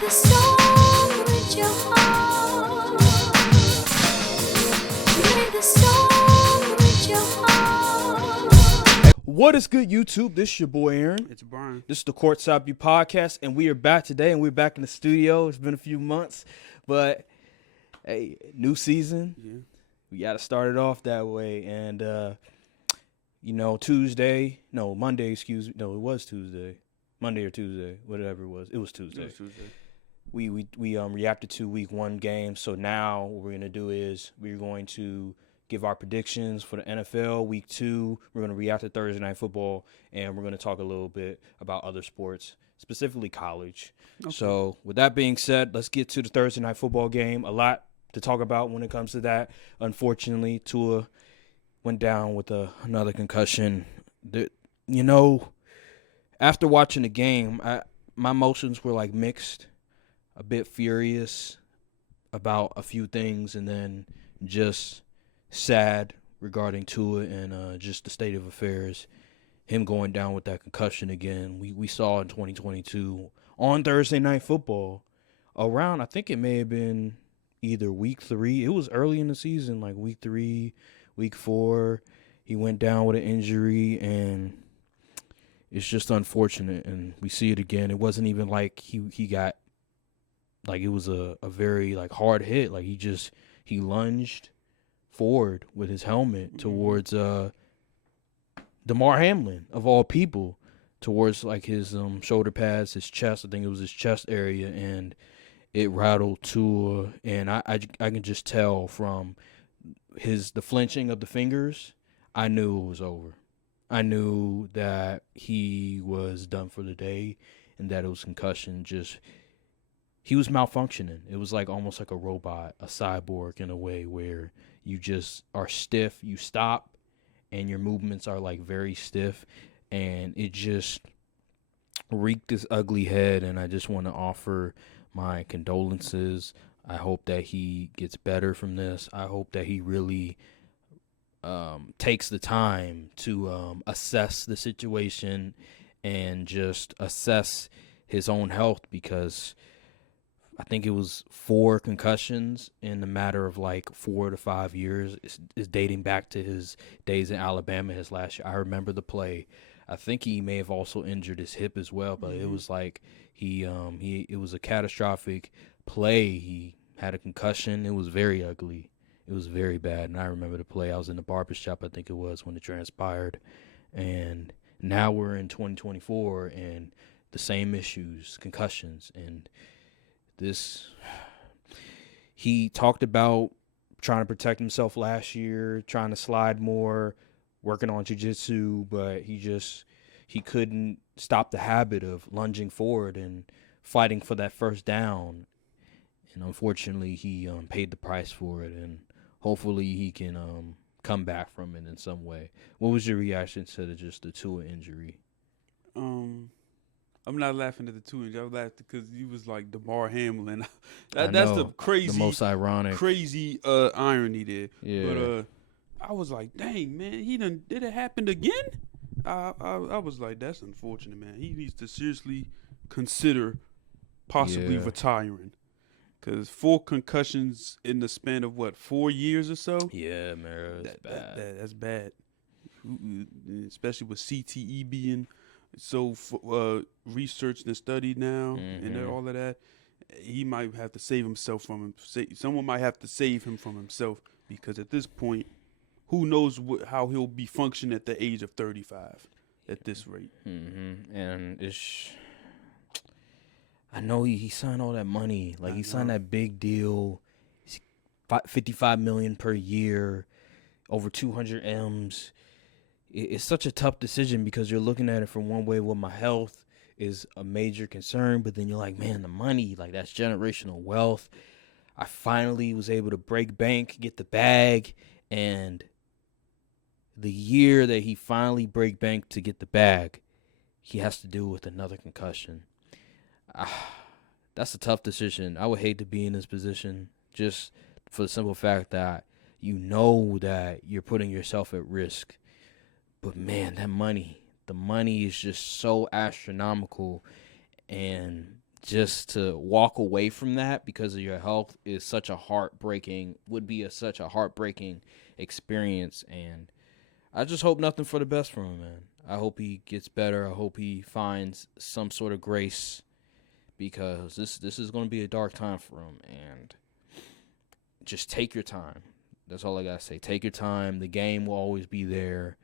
the song with your heart. Play the song with your heart. What is good, YouTube? This is your boy Aaron. It's Brian. This is the Courtside podcast, and we are back today, and we're back in the studio. It's been a few months, but hey, new season. Yeah. We got to start it off that way, and Monday. Excuse me. No, it was Tuesday, Monday or Tuesday, whatever it was. It was Tuesday. It was Tuesday. We reacted to Week 1 game. So now what we're gonna do is we're going to give our predictions for the NFL Week 2. We're gonna react to Thursday Night Football, and we're gonna talk a little bit about other sports, specifically college. Okay. So with that being said, let's get to the Thursday Night Football game. A lot to talk about when it comes to that. Unfortunately, Tua went down with another concussion. After watching the game, my emotions were like mixed, a bit furious about a few things, and then just sad regarding Tua and just the state of affairs. Him going down with that concussion again. We saw in 2022 on Thursday Night Football around, I think it may have been either week 3. It was early in the season, like week 3, week 4. He went down with an injury, and it's just unfortunate. And we see it again. It wasn't even like he got, like it was a very like hard hit. Like he lunged forward with his helmet towards Damar Hamlin, of all people, towards like his shoulder pads, his chest. I think it was his chest area, and it rattled Tua. And I can just tell from the flinching of the fingers, I knew it was over. I knew that he was done for the day, and that it was concussion. He was malfunctioning. It was like almost like a robot, a cyborg in a way, where you just are stiff, you stop, and your movements are like very stiff, and it just wreaked this ugly head. And I just want to offer my condolences. I hope that he gets better from this. I hope that he really takes the time to assess the situation and just assess his own health, because I think it was 4 concussions in a matter of like 4 to 5 years. It's dating back to his days in Alabama, his last year. I remember the play. I think he may have also injured his hip as well, but it was like it was a catastrophic play. He had a concussion. It was very ugly. It was very bad. And I remember the play. I was in the barbershop, I think it was, when it transpired. And now we're in 2024 and the same issues, concussions. And he talked about trying to protect himself last year, trying to slide more, working on jiu-jitsu, but he couldn't stop the habit of lunging forward and fighting for that first down. And unfortunately, he paid the price for it, and hopefully he can come back from it in some way. What was your reaction to the Tua injury? I'm not laughing at the Tua injury. I was laughing because he was like Damar Hamlin. That's the crazy, the most ironic, crazy irony there. Yeah. But I was like, dang, man, did it happen again? I was like, that's unfortunate, man. He needs to seriously consider possibly retiring. Because 4 concussions in the span of, 4 years or so? Yeah, man, that's bad. That's bad. Especially with CTE being so researched and studied now, and all of that. He might have to save himself from him. Someone might have to save him from himself, because at this point, who knows how he'll be functioning at the age of 35 at this rate. And I know he signed all that money. Like, he signed that big deal, $55 million per year, over 200 M's. It's such a tough decision, because you're looking at it from one way. Well, my health is a major concern, but then you're like, man, the money, like, that's generational wealth. I finally was able to break bank, get the bag, and the year that he finally break bank to get the bag, he has to deal with another concussion. That's a tough decision. I would hate to be in this position, just for the simple fact that you know that you're putting yourself at risk. But man, the money is just so astronomical, and just to walk away from that because of your health is such a heartbreaking experience. And I just hope nothing for the best for him, man. I hope he gets better. I hope he finds some sort of grace, because this is going to be a dark time for him. And just take your time. That's all I got to say. Take your time. The game will always be there.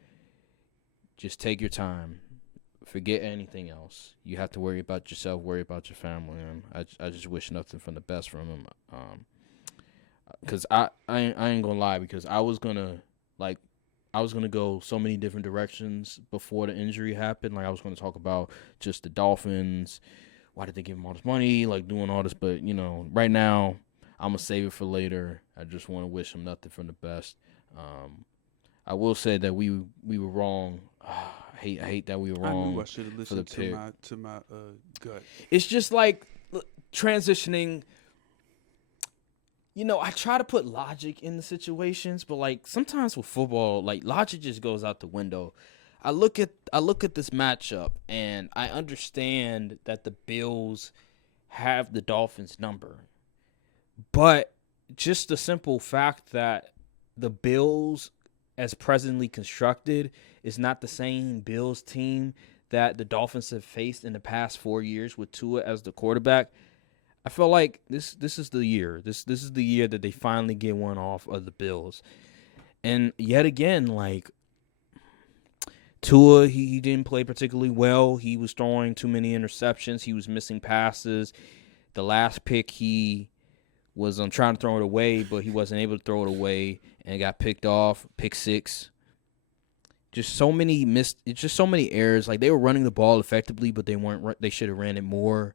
Just take your time. Forget anything else. You have to worry about yourself, worry about your family. And I just wish nothing from the best from him. Because I ain't going to lie, because I was going to go so many different directions before the injury happened. Like, I was going to talk about just the Dolphins. Why did they give him all this money? Like, doing all this. But, right now, I'm going to save it for later. I just want to wish him nothing from the best. I will say that we were wrong. I hate that we were wrong. I knew I should have listened to my gut. It's just like transitioning. I try to put logic in the situations, but like sometimes with football, like logic just goes out the window. I look at this matchup, and I understand that the Bills have the Dolphins number, but just the simple fact that the Bills, as presently constructed, is not the same Bills team that the Dolphins have faced in the past 4 years with Tua as the quarterback. I feel like this is the year. This is the year that they finally get one off of the Bills. And yet again, like, Tua, he didn't play particularly well. He was throwing too many interceptions. He was missing passes. The last pick, he was trying to throw it away, but he wasn't able to throw it away and got picked off, pick six. Just so many errors. Like, they were running the ball effectively, but they weren't. They should have ran it more.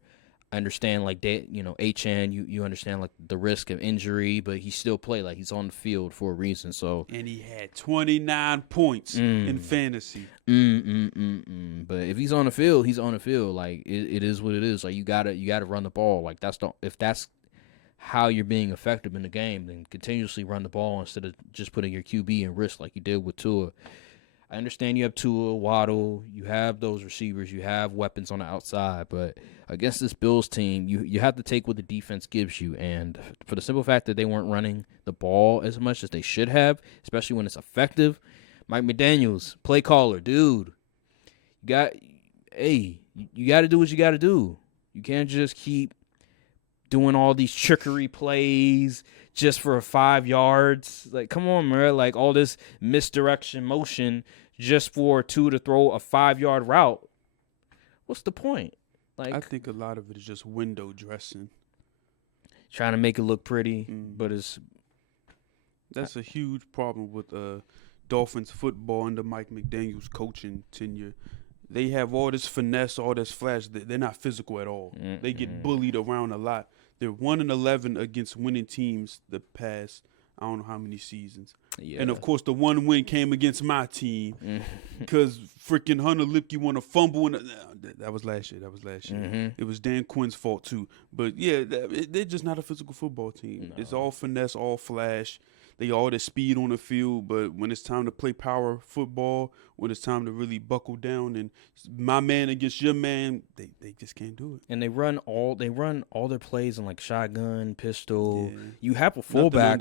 I understand, like, HN, you understand, like, the risk of injury, but he still played. Like, he's on the field for a reason. So, and he had 29 points in fantasy. But if he's on the field, he's on the field. Like, it is what it is. Like, you gotta run the ball. Like, if that's how you're being effective in the game, then continuously run the ball instead of just putting your QB in risk like you did with Tua. I understand you have Tua, Waddle, you have those receivers, you have weapons on the outside, but against this Bills team, you have to take what the defense gives you. And for the simple fact that they weren't running the ball as much as they should have, especially when it's effective, Mike McDaniels, play caller, dude, you got to do what you got to do. You can't just keep doing all these trickery plays just for 5 yards. Like, come on, man. Like, all this misdirection motion just for Tua to throw a 5-yard route. What's the point? Like, I think a lot of it is just window dressing. Trying to make it look pretty, but that's a huge problem with Dolphins football under Mike McDaniel's coaching tenure. They have all this finesse, all this flash. They're not physical at all. They get bullied around a lot. They're 1-11 against winning teams the past, I don't know how many seasons. Yeah. And, of course, the one win came against my team because freaking Hunter Lipke won a fumble. That was last year. It was Dan Quinn's fault, too. But, yeah, they're just not a physical football team. No. It's all finesse, all flash. They all the speed on the field, but when it's time to play power football, when it's time to really buckle down and my man against your man, they just can't do it. And they run all their plays in like shotgun, pistol. Yeah. You have a fullback.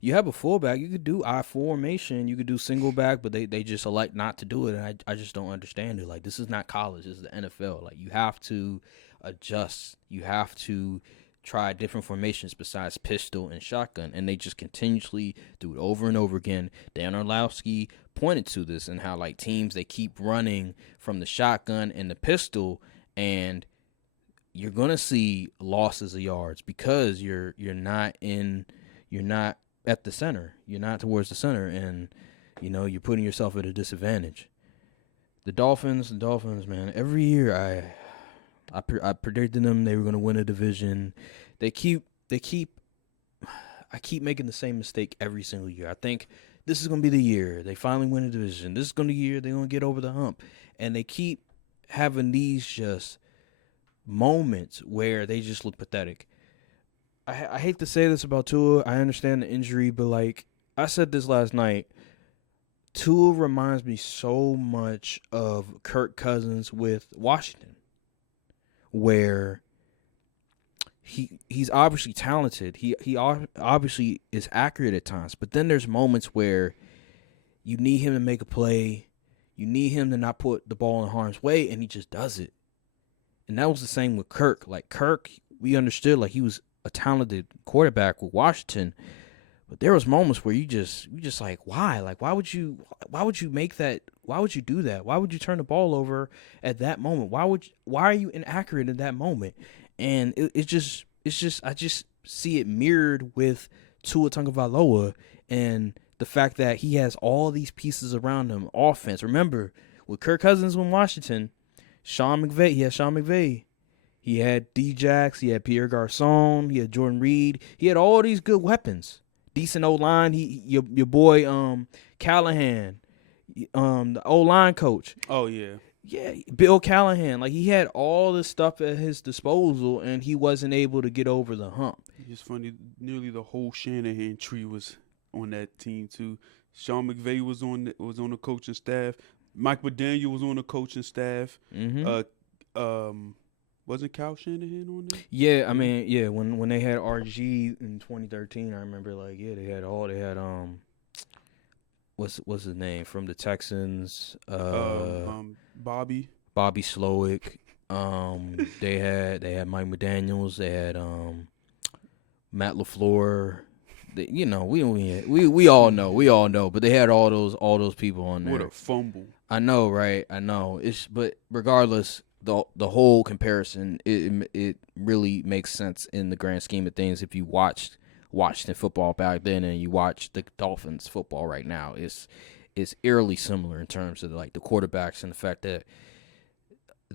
You have a fullback. You could do I formation. You could do single back, but they just elect not to do it. And I just don't understand it. Like, this is not college. This is the NFL. Like, you have to adjust. You have to try different formations besides pistol and shotgun, and they just continuously do it over and over again. Dan Orlovsky pointed to this and how, like, teams, they keep running from the shotgun and the pistol, and you're gonna see losses of yards because you're not at the center. You're not towards the center, and you're putting yourself at a disadvantage. The Dolphins, man. Every year I predicted them they were going to win a division. I keep making the same mistake every single year. I think this is going to be the year they finally win a division. This is going to be the year they're going to get over the hump. And they keep having these just moments where they just look pathetic. I hate to say this about Tua. I understand the injury, but like I said this last night, Tua reminds me so much of Kirk Cousins with Washington, where he's obviously talented. He obviously is accurate at times. But then there's moments where you need him to make a play. You need him to not put the ball in harm's way, and he just does it. And that was the same with Kirk. Like Kirk, we understood like he was a talented quarterback with Washington, but there was moments where you just like, why? Like why would you make that? Why would you do that? Why would you turn the ball over at that moment? Why are you inaccurate in that moment? And I just see it mirrored with Tua Tagovailoa and the fact that he has all these pieces around him, offense. Remember, with Kirk Cousins in Washington, he had Sean McVay. He had D-Jax. He had Pierre Garçon. He had Jordan Reed. He had all these good weapons. Decent O-line. Your boy Callahan, the O-line coach. Oh, yeah. Yeah, Bill Callahan. Like, he had all this stuff at his disposal, and he wasn't able to get over the hump. It's funny. Nearly the whole Shanahan tree was on that team, too. Sean McVay was on the coaching staff. Mike McDaniel was on the coaching staff. Mm-hmm. Wasn't Kyle Shanahan on there? Yeah, I mean, yeah. When they had RG in 2013, I remember they had what's his name from the Texans? Bobby Slowick. They had Mike McDaniels. They had Matt LaFleur. We all know, but they had all those people on there. What a fumble! I know, right? I know. But regardless, the whole comparison it really makes sense in the grand scheme of things. If you watched Washington football back then and you watch the Dolphins football right now, it's eerily similar in terms of like the quarterbacks and the fact that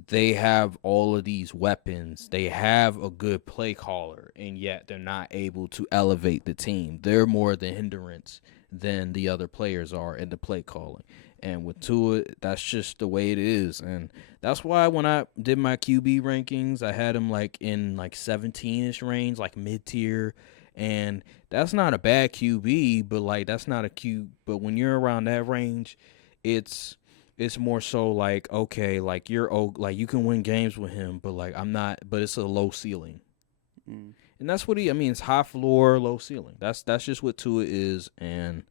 they have all of these weapons. They have a good play caller, and yet they're not able to elevate the team. They're more the hindrance than the other players are in the play calling. And with Tua, that's just the way it is. And that's why when I did my QB rankings, I had him like in like 17-ish range, like mid-tier. And that's not a bad QB, but like that's not a Q. But when you're around that range, it's more so like, okay, like like you can win games with him, but like I'm not. But it's a low ceiling, and that's what it's high floor, low ceiling. That's just what Tua is, and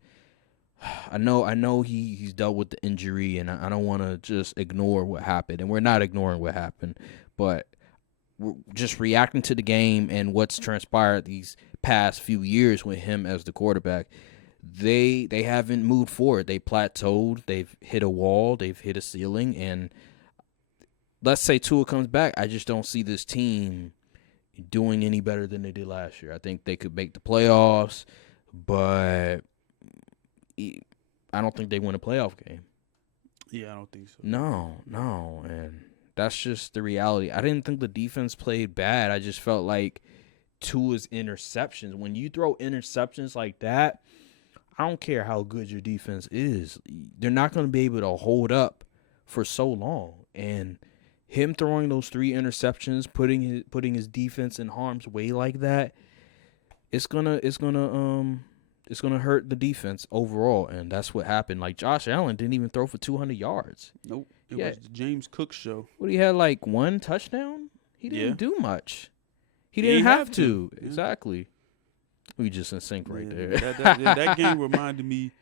I know he's dealt with the injury, and I don't want to just ignore what happened, and we're not ignoring what happened, but we're just reacting to the game and what's transpired these past few years with him as the quarterback. They haven't moved forward. They plateaued. They've hit a wall. They've hit a ceiling. And let's say Tua comes back, I just don't see this team doing any better than they did last year. I think they could make the playoffs, but I don't think they win a playoff game. Yeah, I don't think so. No. And that's just the reality. I didn't think the defense played bad. I just felt like Tua's interceptions. When you throw interceptions like that, I don't care how good your defense is. They're not going to be able to hold up for so long. And him throwing those 3 interceptions, putting his defense in harm's way like that, it's gonna hurt the defense overall. And that's what happened. Like Josh Allen didn't even throw for 200 yards. Nope. It was the James Cook show. What, he had like 1 touchdown? He didn't do much. He didn't have to. Yeah. Exactly. We just in sync right there. That game reminded me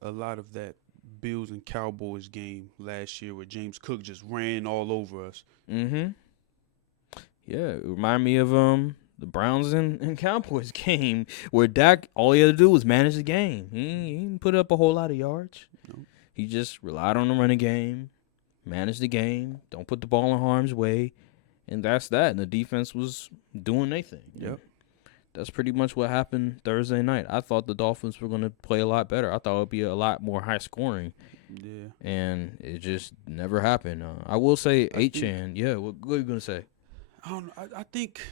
a lot of that Bills and Cowboys game last year where James Cook just ran all over us. Mm-hmm. Yeah, it reminded me of the Browns and Cowboys game where Dak, all he had to do was manage the game. He didn't put up a whole lot of yards. No. He just relied on the running game, managed the game, don't put the ball in harm's way, and that's that. And the defense was doing their thing. Yep. That's pretty much what happened Thursday night. I thought the Dolphins were going to play a lot better. I thought it would be a lot more high scoring. Yeah. And it just never happened. I will say, H-Chan, what are you going to say? I don't know. I think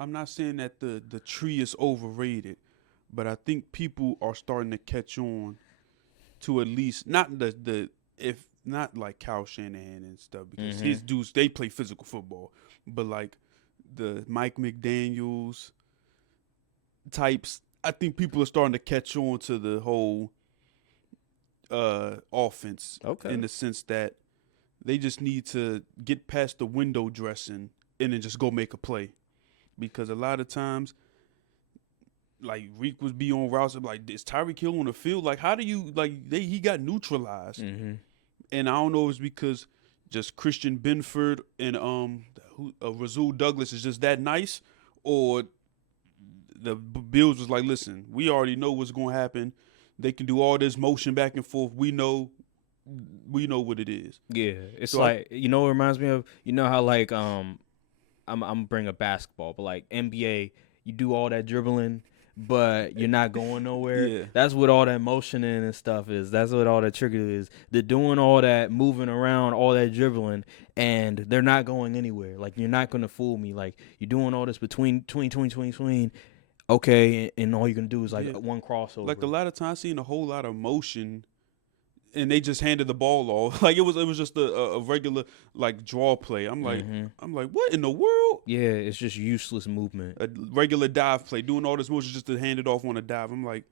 I'm not saying that the tree is overrated, but I think people are starting to catch on to at least not if not like Kyle Shanahan and stuff, because his dudes, they play physical football, but like the Mike McDaniels types, I think people are starting to catch on to the whole offense. Okay. In the sense that they just need to get past the window dressing and then just go make a play. because a lot of times, like Reek would be on routes, like is Tyreek Hill on the field? Like how do you he got neutralized, and I don't know if it's because just Christian Benford and Rasul Douglas is just that nice, or the Bills was like, listen, we already know what's going to happen. They can do all this motion back and forth. We know what it is. Yeah, it's so like it reminds me of how like I'm gonna bring a basketball, but like NBA, you do all that dribbling, but you're not going nowhere. Yeah. That's what all that motioning and stuff is. That's what all that trigger is. They're doing all that moving around, all that dribbling, and they're not going anywhere. Like you're not gonna fool me. Like you're doing all this between. Okay, and all you're gonna do is like one crossover. Like a lot of times, seeing a whole lot of motion, and they just handed the ball off. Like it was just a regular like draw play. I'm like, what in the world? Yeah, it's just useless movement. A regular dive play, doing all this motion just to hand it off on a dive. I'm like,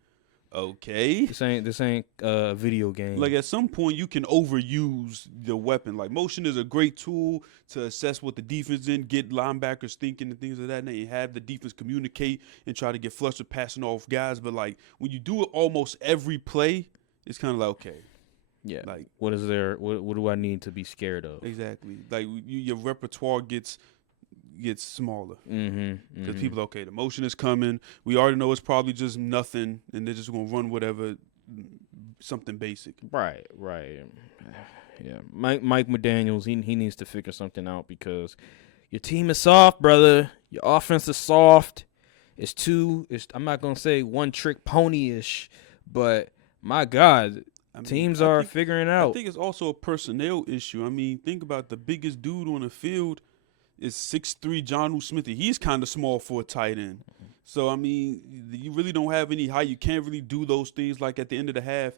okay, this ain't a video game. Like at some point, you can overuse the weapon. Like motion is a great tool to assess what the defense in, get linebackers thinking and things of that nature, and have the defense communicate and try to get flustered passing off guys. But like when you do it almost every play, it's kind of like okay. Yeah. Like what is there? What do I need to be scared of? Exactly. Like your repertoire gets smaller. Because people, okay, the motion is coming. We already know it's probably just nothing, and they're just gonna run whatever, something basic. Right. Yeah. Mike McDaniel, he needs to figure something out because your team is soft, brother. Your offense is soft. I'm not gonna say one trick pony-ish, but my God. Teams are figuring out. I think it's also a personnel issue. I mean, think about the biggest dude on the field is 6'3" Jonnu Smith. He's kind of small for a tight end. So, I mean, you really don't have any height. You can't really do those things like at the end of the half.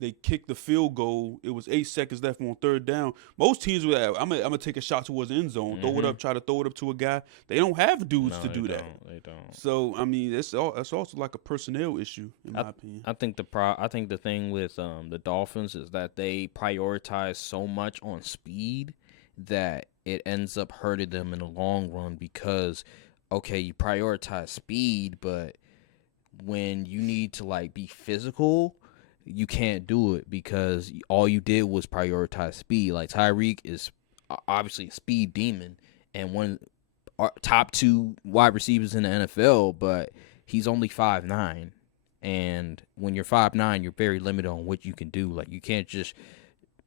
They kicked the field goal. It was 8 seconds left on third down. Most teams would have, I'm gonna take a shot towards the end zone, throw it up, try to throw it up to a guy. They don't have dudes to do that. They don't. So I mean, it's also like a personnel issue in my opinion. I think the thing with the Dolphins is that they prioritize so much on speed that it ends up hurting them in the long run because okay, you prioritize speed, but when you need to like be physical, you can't do it because all you did was prioritize speed. Like Tyreek is obviously a speed demon and one top 2 wide receivers in the NFL, but he's only 5'9", and when you're 5'9", you're very limited on what you can do. Like he can't just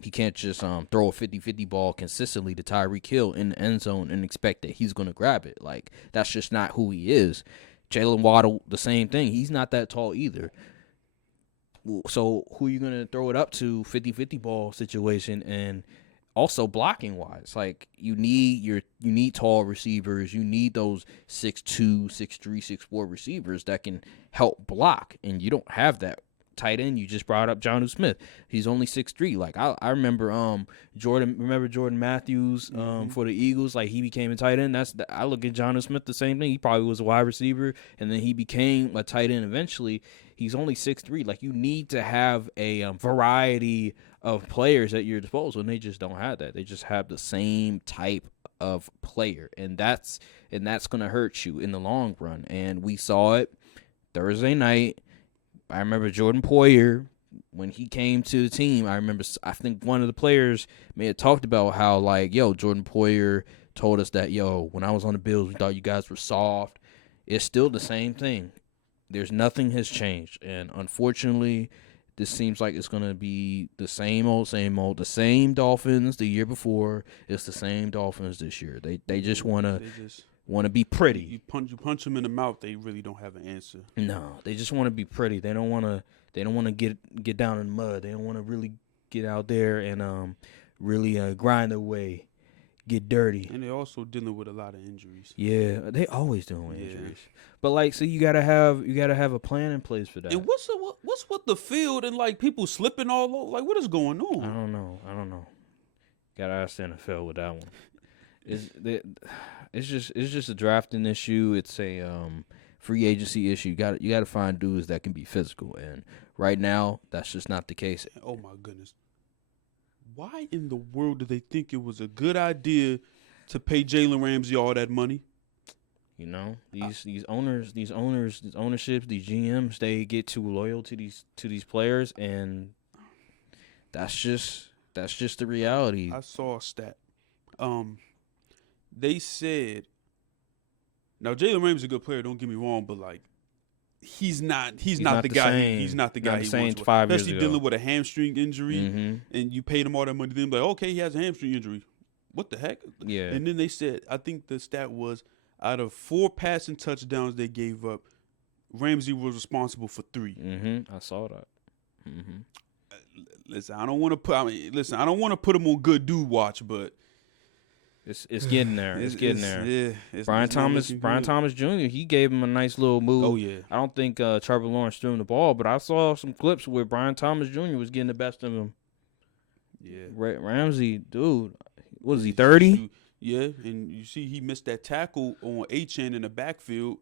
throw a 50-50 ball consistently to Tyreek Hill in the end zone and expect that he's going to grab it. Like that's just not who he is. Jalen Waddle, the same thing. He's not that tall either. So who are you going to throw it up to 50-50 ball situation? And also blocking wise, like you need tall receivers. You need those 6'2", 6'3", 6'4" receivers that can help block. And you don't have that. Tight end, you just brought up Jonnu Smith. He's only 6'3". Like I remember Jordan Matthews for the Eagles. Like he became a tight end. I look at Jonnu Smith the same thing. He probably was a wide receiver and then he became a tight end eventually. He's only 6'3". Like you need to have a variety of players at your disposal, and they just don't have that. They just have the same type of player, and that's gonna hurt you in the long run. And we saw it Thursday night. I remember Jordan Poyer, when he came to the team, I think one of the players may have talked about how, like, Jordan Poyer told us that, when I was on the Bills, we thought you guys were soft. It's still the same thing. There's nothing has changed. And unfortunately, this seems like it's going to be the same old. The same Dolphins the year before. It's the same Dolphins this year. They just want to be pretty. You punch them in the mouth, they really don't have an answer. No, they just want to be pretty. They don't want to get down in the mud. They don't want to really get out there and really grind their way, get dirty. And they're also dealing with a lot of injuries. Yeah, they always dealing with injuries. But like, so you gotta have a plan in place for that. And what's with the field and like people slipping all over? Like, what is going on? I don't know. Gotta ask the NFL with that one. It's just a drafting issue. It's a free agency issue. You got to find dudes that can be physical, and right now that's just not the case. Oh my goodness! Why in the world do they think it was a good idea to pay Jalen Ramsey all that money? You know, these owners, these ownerships, these GMs, they get too loyal to these players, and that's just the reality. I saw a stat. They said, now Jalen Ramsey's a good player. Don't get me wrong, but like, he's not the guy. He's not the guy he once was. 5 years Especially ago. dealing with a hamstring injury, Mm-hmm. and you paid him all that money. Then like, okay, he has a hamstring injury. What the heck? Yeah. And then they said, I think the stat was, out of 4 passing touchdowns they gave up, Ramsey was responsible for 3. Mm-hmm. I saw that. Mm-hmm. Listen, I don't want to put him on good dude watch, but It's getting there. It's getting there. Yeah, Brian Thomas Jr. He gave him a nice little move. Oh yeah. I don't think Trevor Lawrence threw him the ball, but I saw some clips where Brian Thomas Jr. was getting the best of him. Yeah. Ramsey, dude, what is he, 30? Yeah, and you see he missed that tackle on Achane in the backfield.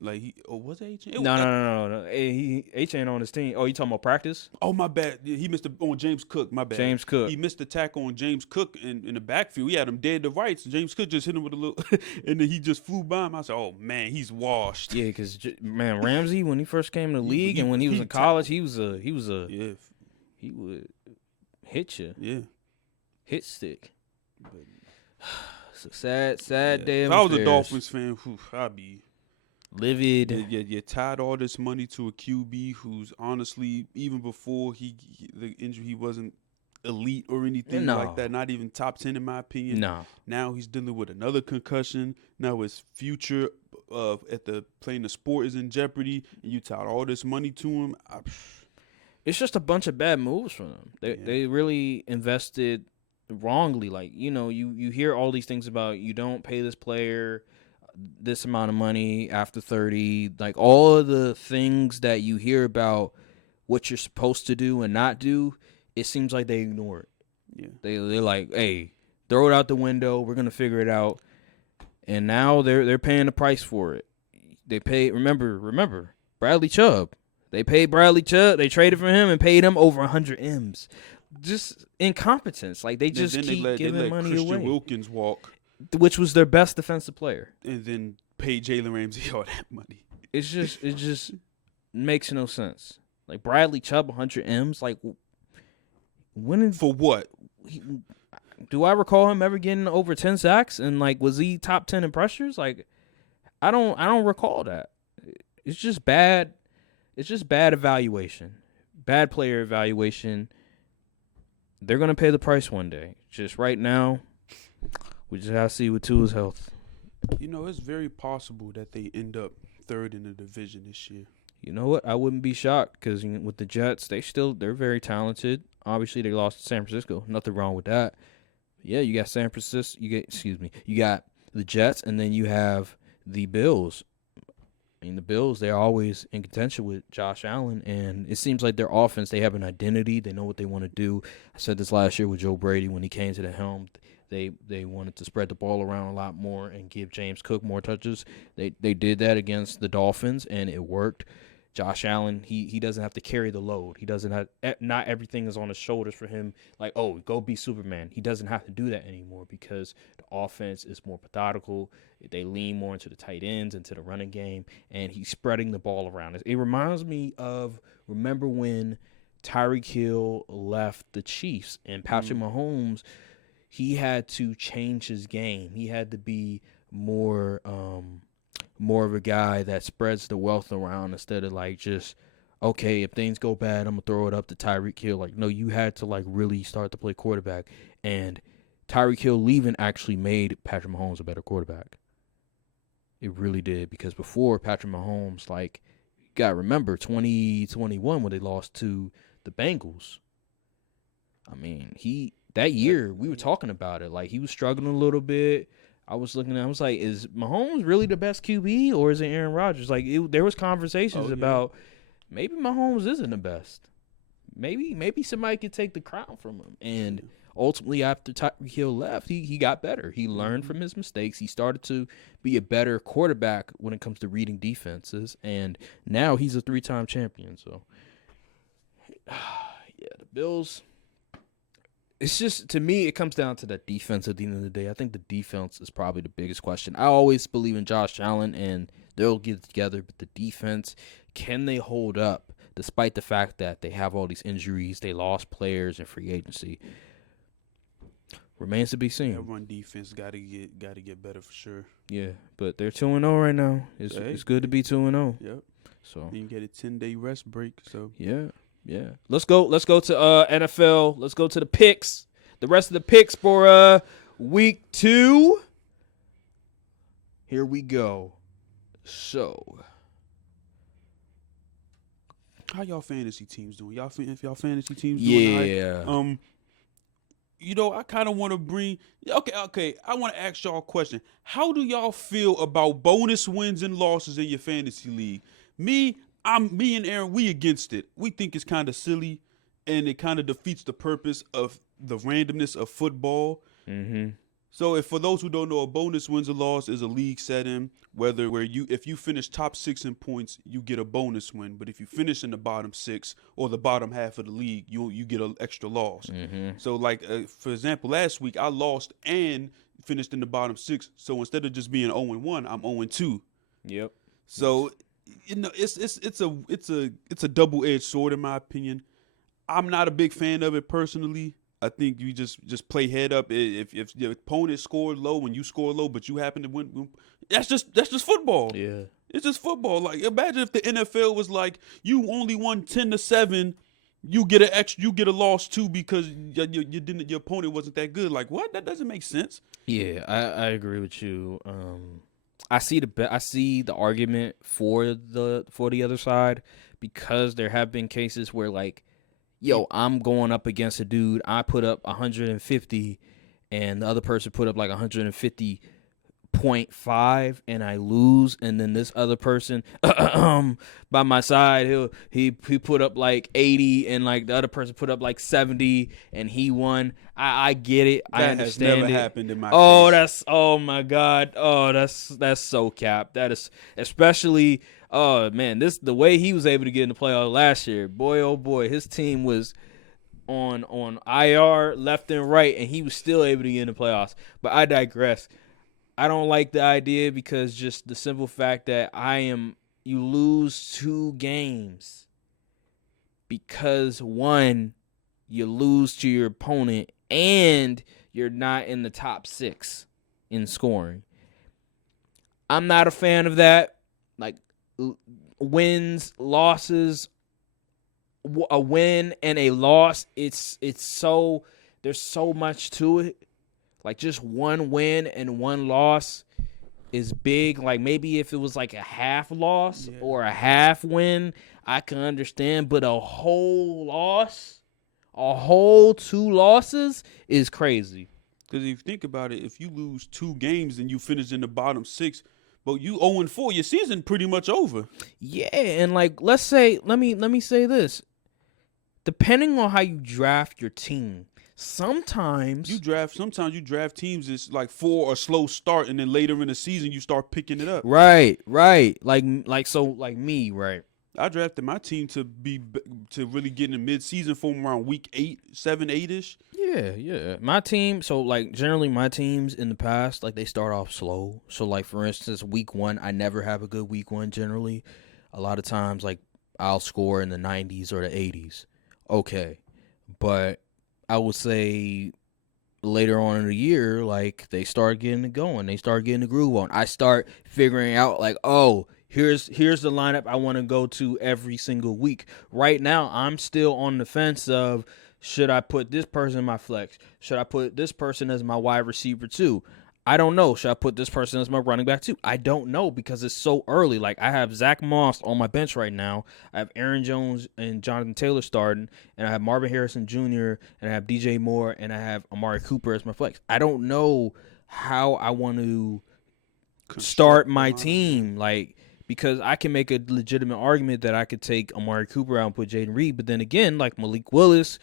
Like was it Achane? No. H ain't on his team. Oh, you talking about practice? Oh, my bad. He missed on James Cook. My bad. James Cook. He missed the tackle on James Cook in the backfield. He had him dead to rights. James Cook just hit him with a little, and then he just flew by him. I said, "Oh man, he's washed." Yeah, because Ramsey, when he first came in the league and when he was in college, he would hit you. Yeah. Hit stick. It's a sad day. If I was a Dolphins fan, I'd be livid. You tied all this money to a QB who's honestly, even before the injury, he wasn't elite or anything like that. Not even top 10 in my opinion. No. Now he's dealing with another concussion. Now his future playing the sport is in jeopardy, and you tied all this money to him. It's just a bunch of bad moves from them. They really invested wrongly. Like, you hear all these things about you don't pay this player this amount of money after 30, like all of the things that you hear about what you're supposed to do and not do, it seems like they ignore it. Yeah. They're like, hey, throw it out the window, we're gonna figure it out. And now they're paying the price for it. They pay, remember Bradley Chubb. They paid Bradley Chubb, they traded for him and paid him over 100 M's. Just incompetence. Like they just keep giving money Christian away. Wilkins walk, which was their best defensive player, and then pay Jalen Ramsey all that money. It just makes no sense. Like Bradley Chubb, 100 M's. Like for what? Do I recall him ever getting over 10 sacks? And like, was he top 10 in pressures? Like, I don't recall that. It's just bad. It's just bad evaluation, bad player evaluation. They're gonna pay the price one day. Just right now, we just have to see with Tua's health. It's very possible that they end up third in the division this year. You know what? I wouldn't be shocked because with the Jets, they're very talented. Obviously, they lost to San Francisco. Nothing wrong with that. Yeah, you got San Francisco. You got the Jets, and then you have the Bills. I mean, the Bills, they're always in contention with Josh Allen, and it seems like their offense, they have an identity. They know what they want to do. I said this last year with Joe Brady when he came to the helm. They wanted to spread the ball around a lot more and give James Cook more touches. They did that against the Dolphins, and it worked. Josh Allen, he doesn't have to carry the load. He doesn't have, not everything is on his shoulders for him. Like, oh, go be Superman. He doesn't have to do that anymore because the offense is more methodical. They lean more into the tight ends, into the running game, and he's spreading the ball around. It reminds me of, remember when Tyreek Hill left the Chiefs and Patrick Mahomes, he had to change his game. He had to be more of a guy that spreads the wealth around instead of like just, okay, if things go bad, I'm going to throw it up to Tyreek Hill. Like, no, you had to like really start to play quarterback. And Tyreek Hill leaving actually made Patrick Mahomes a better quarterback. It really did, because before Patrick Mahomes, like, you got to remember 2021 when they lost to the Bengals. I mean, that year, we were talking about it. Like, he was struggling a little bit. I was looking at I was like, is Mahomes really the best QB or is it Aaron Rodgers? Like, there was conversations about maybe Mahomes isn't the best. Maybe somebody could take the crown from him. And ultimately, after Tyreek Hill left, he got better. He learned from his mistakes. He started to be a better quarterback when it comes to reading defenses. And now he's a 3-time champion. So, yeah, the Bills, it's just, to me, it comes down to the defense at the end of the day. I think the defense is probably the biggest question. I always believe in Josh Allen, and they'll get it together, but the defense, can they hold up despite the fact that they have all these injuries, they lost players in free agency? Remains to be seen. That run defense got to get better for sure. Yeah, but they're 2-0 right now. It's good to be 2-0. Yep. So you get a 10-day rest break. So yeah. Let's go to NFL. Let's go to the picks. The rest of the picks for week 2. Here we go. So, how y'all fantasy teams doing? If y'all fantasy teams doing yeah. all right? I kind of want to bring. Okay. I want to ask y'all a question. How do y'all feel about bonus wins and losses in your fantasy league? Me and Aaron, we against it. We think it's kind of silly, and it kind of defeats the purpose of the randomness of football. Mm-hmm. So, for those who don't know, a bonus wins or loss is a league setting if you finish top 6 in points, you get a bonus win. But if you finish in the bottom 6 or the bottom half of the league, you get an extra loss. Mm-hmm. So, for example, last week I lost and finished in the bottom 6. So instead of just being 0-1, I'm 0-2. Yep. So, it's a double-edged sword in my opinion. I'm not a big fan of it personally. I think you just play head up. If your opponent scored low and you score low, but you happen to win, that's just football. Yeah, it's just football. Like, imagine if the NFL was like, you only won 10-7, you get a loss too because your opponent wasn't that good. Like, what? That doesn't make sense. Yeah, I agree with you. I see the argument for the other side, because there have been cases where, like, yo, I'm going up against a dude, I put up 150 and the other person put up like 150.5 and I lose, and then this other person by my side, he put up like 80 and like the other person put up like 70 and he won. I get it. I understand has never it. happened in my case. Oh my God. Oh, that's so cap. That is, especially, oh man, the way he was able to get in the playoffs last year, boy, oh boy, his team was on IR left and right, and he was still able to get in the playoffs. But I digress. I don't like the idea, because just the simple fact that you lose 2 games because, one, you lose to your opponent and you're not in the top 6 in scoring. I'm not a fan of that. Like, wins, losses, a win and a loss, it's so, there's so much to it. Like, just one win and one loss is big. Like, maybe if it was like a half loss or a half win, I can understand. But a whole loss, a whole 2 losses is crazy. Because if you think about it, if you lose 2 games and you finish in the bottom 6, but you 0-4, your season pretty much over. Yeah, and like, let's say, let me say this. Depending on how you draft your team, sometimes you draft teams it's like for a slow start, and then later in the season you start picking it up. Right. Like me, right? I drafted my team to really get in the mid-season form around week 8-ish. Yeah. My team, so like generally my teams in the past, like they start off slow. So like for instance, week 1, I never have a good week 1 generally. A lot of times like I'll score in the 90s or the 80s. Okay. But I would say later on in the year, like they start getting it going. They start getting the groove on. I start figuring out like, oh, here's the lineup I want to go to every single week. Right now, I'm still on the fence of, should I put this person in my flex? Should I put this person as my wide receiver too? I don't know. Should I put this person as my running back too? I don't know, because it's so early. Like, I have Zach Moss on my bench right now. I have Aaron Jones and Jonathan Taylor starting, and I have Marvin Harrison Jr., and I have DJ Moore, and I have Amari Cooper as my flex. I don't know how I want to start my team, like, because I can make a legitimate argument that I could take Amari Cooper out and put Jaden Reed, but then again, like Malik Willis,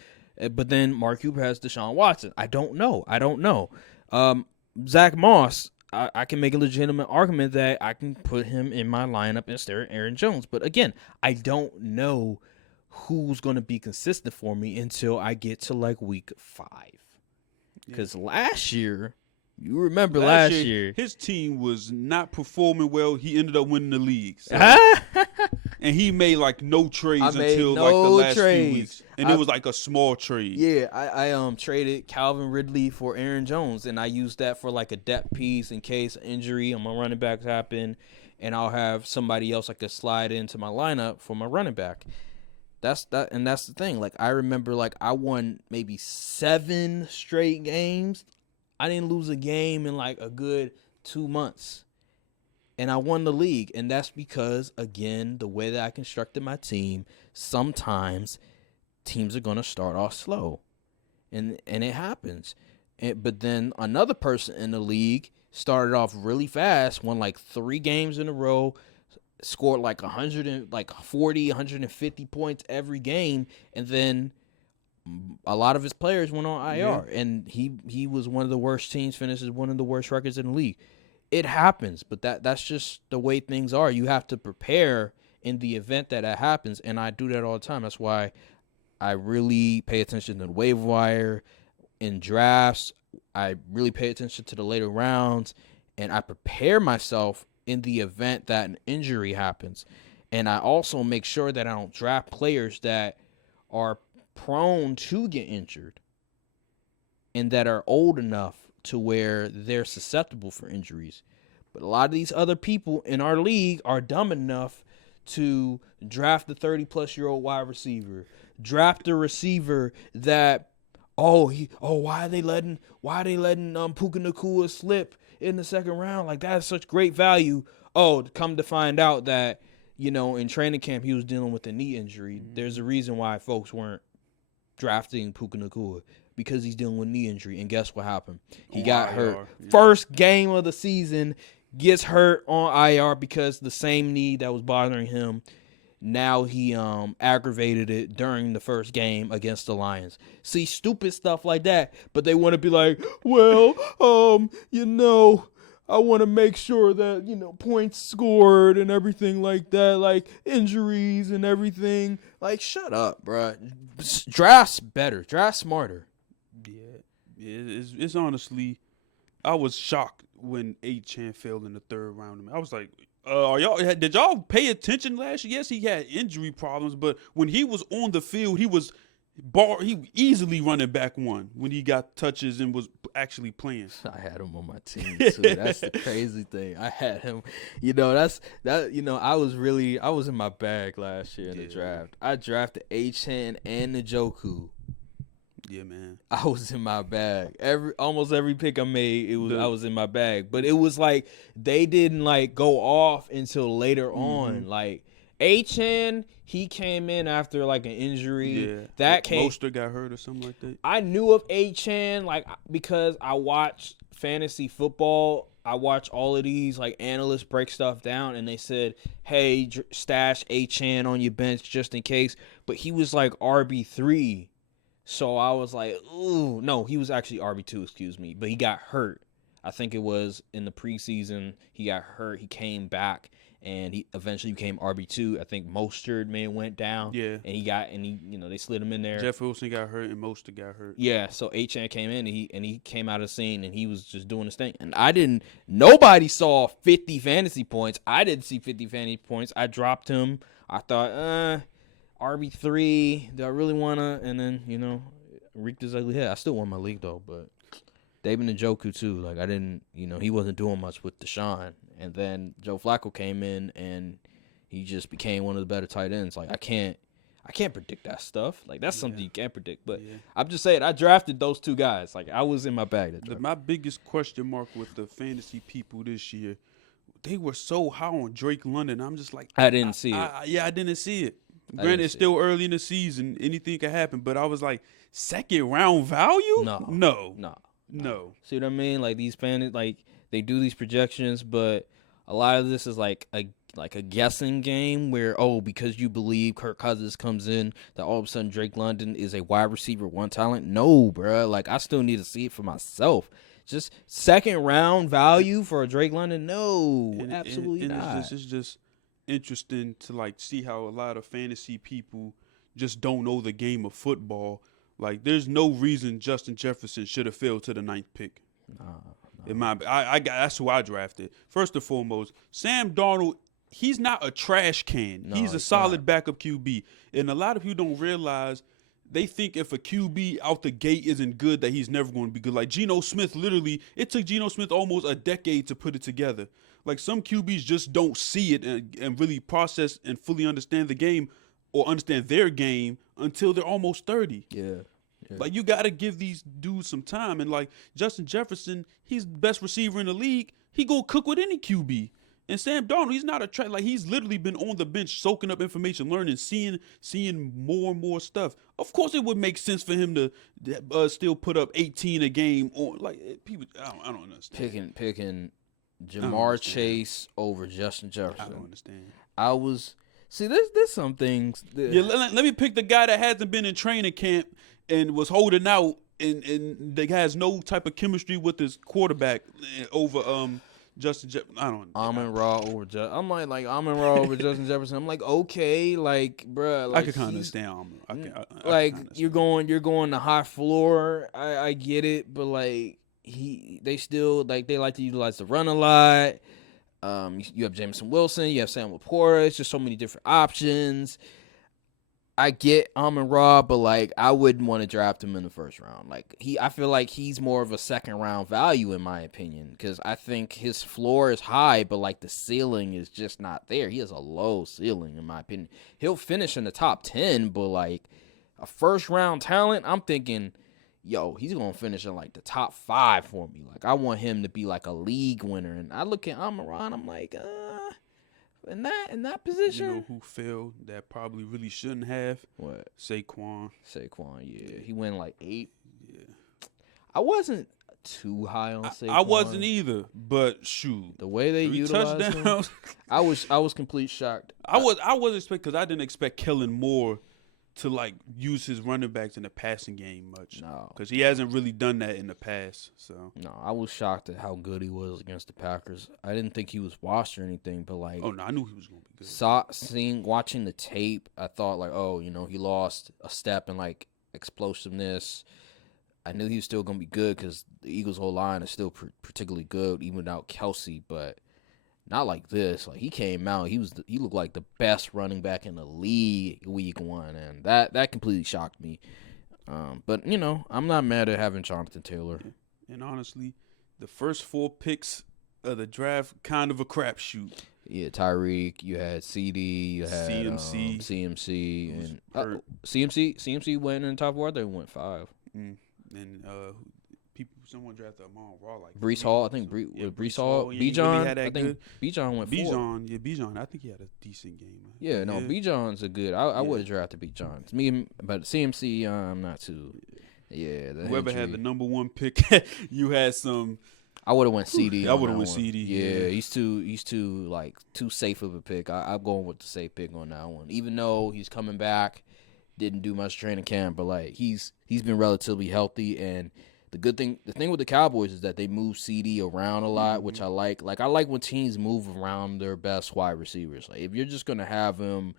but then Amari Cooper has Deshaun Watson. I don't know. Zach Moss, I can make a legitimate argument that I can put him in my lineup instead of Aaron Jones. But again, I don't know who's going to be consistent for me until I get to like week 5. Because last year, you remember last year, his team was not performing well. He ended up winning the league. So. And he made like no trades until like the last few weeks. And it was like a small trade. Yeah, I traded Calvin Ridley for Aaron Jones, and I used that for like a depth piece in case injury on my running backs happen, and I'll have somebody else I could slide into my lineup for my running back. That's the thing. Like I remember, like I won maybe 7 straight games. I didn't lose a game in like a good 2 months. And I won the league. And that's because, again, the way that I constructed my team, sometimes teams are going to start off slow. And it happens. But then another person in the league started off really fast, won like 3 games in a row, scored like 150 points every game. And then a lot of his players went on IR. Yeah. And he was one of the worst teams, finishes one of the worst records in the league. It happens, but that's just the way things are. You have to prepare in the event that happens, and I do that all the time. That's why I really pay attention to the waiver wire in drafts. I really pay attention to the later rounds, and I prepare myself in the event that an injury happens. And I also make sure that I don't draft players that are prone to get injured and that are old enough to where they're susceptible for injuries. But a lot of these other people in our league are dumb enough to draft the 30-plus-year-old wide receiver, draft a receiver that why are they letting Puka Nacua slip in the second round? Like that is such great value. Oh, come to find out that in training camp he was dealing with a knee injury. Mm-hmm. There's a reason why folks weren't drafting Puka Nacua. Because he's dealing with knee injury. And guess what happened? He got hurt. Yeah. First game of the season, gets hurt on IR because the same knee that was bothering him, now he aggravated it during the first game against the Lions. See, stupid stuff like that. But they want to be like, well, I want to make sure that, points scored and everything like that, like injuries and everything. Like, shut up, bro. Draft's better. Draft smarter. Yeah, it's honestly, I was shocked when Achane failed in the 3rd round. I was like, did y'all pay attention last year? Yes, he had injury problems, but when he was on the field, he easily running back 1 when he got touches and was actually playing. I had him on my team too. That's the crazy thing. I had him. I was in my bag last year in the draft. I drafted Achane and Njoku. Yeah, man. I was in my bag. Almost every pick I made, I was in my bag. But it was like they didn't like go off until later on. Like Achane, he came in after like an injury. Yeah. Mostert got hurt or something like that. I knew of Achane like because I watched fantasy football. I watch all of these like analysts break stuff down, and they said, "Hey, stash Achane on your bench just in case." But he was like RB3. So I was like, ooh, no, he was actually RB2, excuse me. But he got hurt. I think it was in the preseason. He got hurt. He came back, and he eventually became RB2. I think Mostert may have went down. Yeah. And they slid him in there. Jeff Wilson got hurt, and Mostert got hurt. Yeah, so Achane came in, and he came out of the scene, and he was just doing his thing. And nobody saw 50 fantasy points. I didn't see 50 fantasy points. I dropped him. I thought, RB3, do I really want to? And then, wreaked his ugly head. I still won my league, though, but David Njoku, too. Like, I didn't, he wasn't doing much with Deshaun. And then Joe Flacco came in, and he just became one of the better tight ends. Like, I can't predict that stuff. Like, that's something you can't predict. But I'm just saying, I drafted those 2 guys. Like, I was in my bag. My biggest question mark with the fantasy people this year, they were so high on Drake London. I'm just like, I didn't see it. I didn't see it. Granted, it's still early in the season. Anything could happen. But I was like, 2nd round value? No. See what I mean? Like, these fans, like, they do these projections, but a lot of this is like a guessing game where, because you believe Kirk Cousins comes in, that all of a sudden Drake London is a wide receiver 1 talent. No, bro. Like, I still need to see it for myself. Just 2nd round value for a Drake London? No, absolutely not. It's just interesting to like see how a lot of fantasy people just don't know the game of football. Like, there's no reason Justin Jefferson should have failed to the 9th pick. That's who I drafted. First and foremost, Sam Darnold, he's not a trash can. No, he's a solid backup QB. And a lot of people don't realize, they think if a QB out the gate isn't good, that he's never going to be good. Like Geno Smith, literally, it took Geno Smith almost a decade to put it together. Like, some QBs just don't see it and really process and fully understand the game or understand their game until they're almost 30. Yeah. Like, you got to give these dudes some time. And, like, Justin Jefferson, he's the best receiver in the league. He go cook with any QB. And Sam Darnold, he's not a like, he's literally been on the bench soaking up information, learning, seeing more and more stuff. Of course, it would make sense for him to still put up 18 a game on. Like, people, I don't understand. Picking Jamar Chase over Justin Jefferson. I don't understand. There's some things. Let me pick the guy that hasn't been in training camp and was holding out and that has no type of chemistry with his quarterback over Justin Jefferson. I don't know. Amon-Ra over Justin. I'm like Amon-Ra over Justin Jefferson. I'm like, okay, like, bruh. Like, I could kind of understand Amon. Like, you're going to high floor. I get it, but like they still like they like to utilize the run a lot. You have Jameson Wilson, you have Sam Laporta. It's just so many different options. I get Amon-Ra, but like I wouldn't want to draft him in the first round. Like I feel like he's more of a second round value in my opinion, because I think his floor is high, but like the ceiling is just not there. He has a low ceiling in my opinion. He'll finish in the top 10, but like a first round talent, I'm thinking, yo, he's gonna finish in like the top 5 for me. Like I want him to be like a league winner. And I look at Amon-Ra and I'm like, in that position. You know who failed that probably really shouldn't have? What? Saquon, yeah. He went like 8. Yeah. I wasn't too high on Saquon. I wasn't either, but shoot. The way they 3 utilized touchdowns. him, I was complete shocked. I was expecting, because I didn't expect Kellen Moore to like use his running backs in the passing game much. No. Because he hasn't really done that in the past. So No, I was shocked at how good he was against the Packers. I didn't think he was washed or anything, but like, oh no, I knew he was gonna be good. Watching the tape, I thought like, oh, he lost a step in like explosiveness. I knew he was still gonna be good because the Eagles' whole line is still particularly good, even without Kelsey, but not like this. Like he came out, he looked like the best running back in the league week 1, and that completely shocked me. But I'm not mad at having Jonathan Taylor. Yeah. And honestly, the first 4 picks of the draft, kind of a crapshoot. Yeah, Tyreek. You had CD. You had CMC. CMC, and CMC went in the top 4. I think went 5. And someone drafted Amon-Ra like Brees Hall. I think Brees Hall. Bijan. I think Bijan went 4. Bijan. I think he had a decent game. Yeah, no, Bijan's a good. I would have drafted Bijan. Me, but CMC, I'm not too. Yeah, whoever had the number 1 pick, you had some. I would have went CD. I would have went CD. Yeah, he's too safe of a pick. I'm going with the safe pick on that one. Even though he's coming back, didn't do much training camp, but like he's been relatively healthy. And the thing with the Cowboys is that they move CD around a lot, which I like. Like I like when teams move around their best wide receivers. Like if you're just gonna have him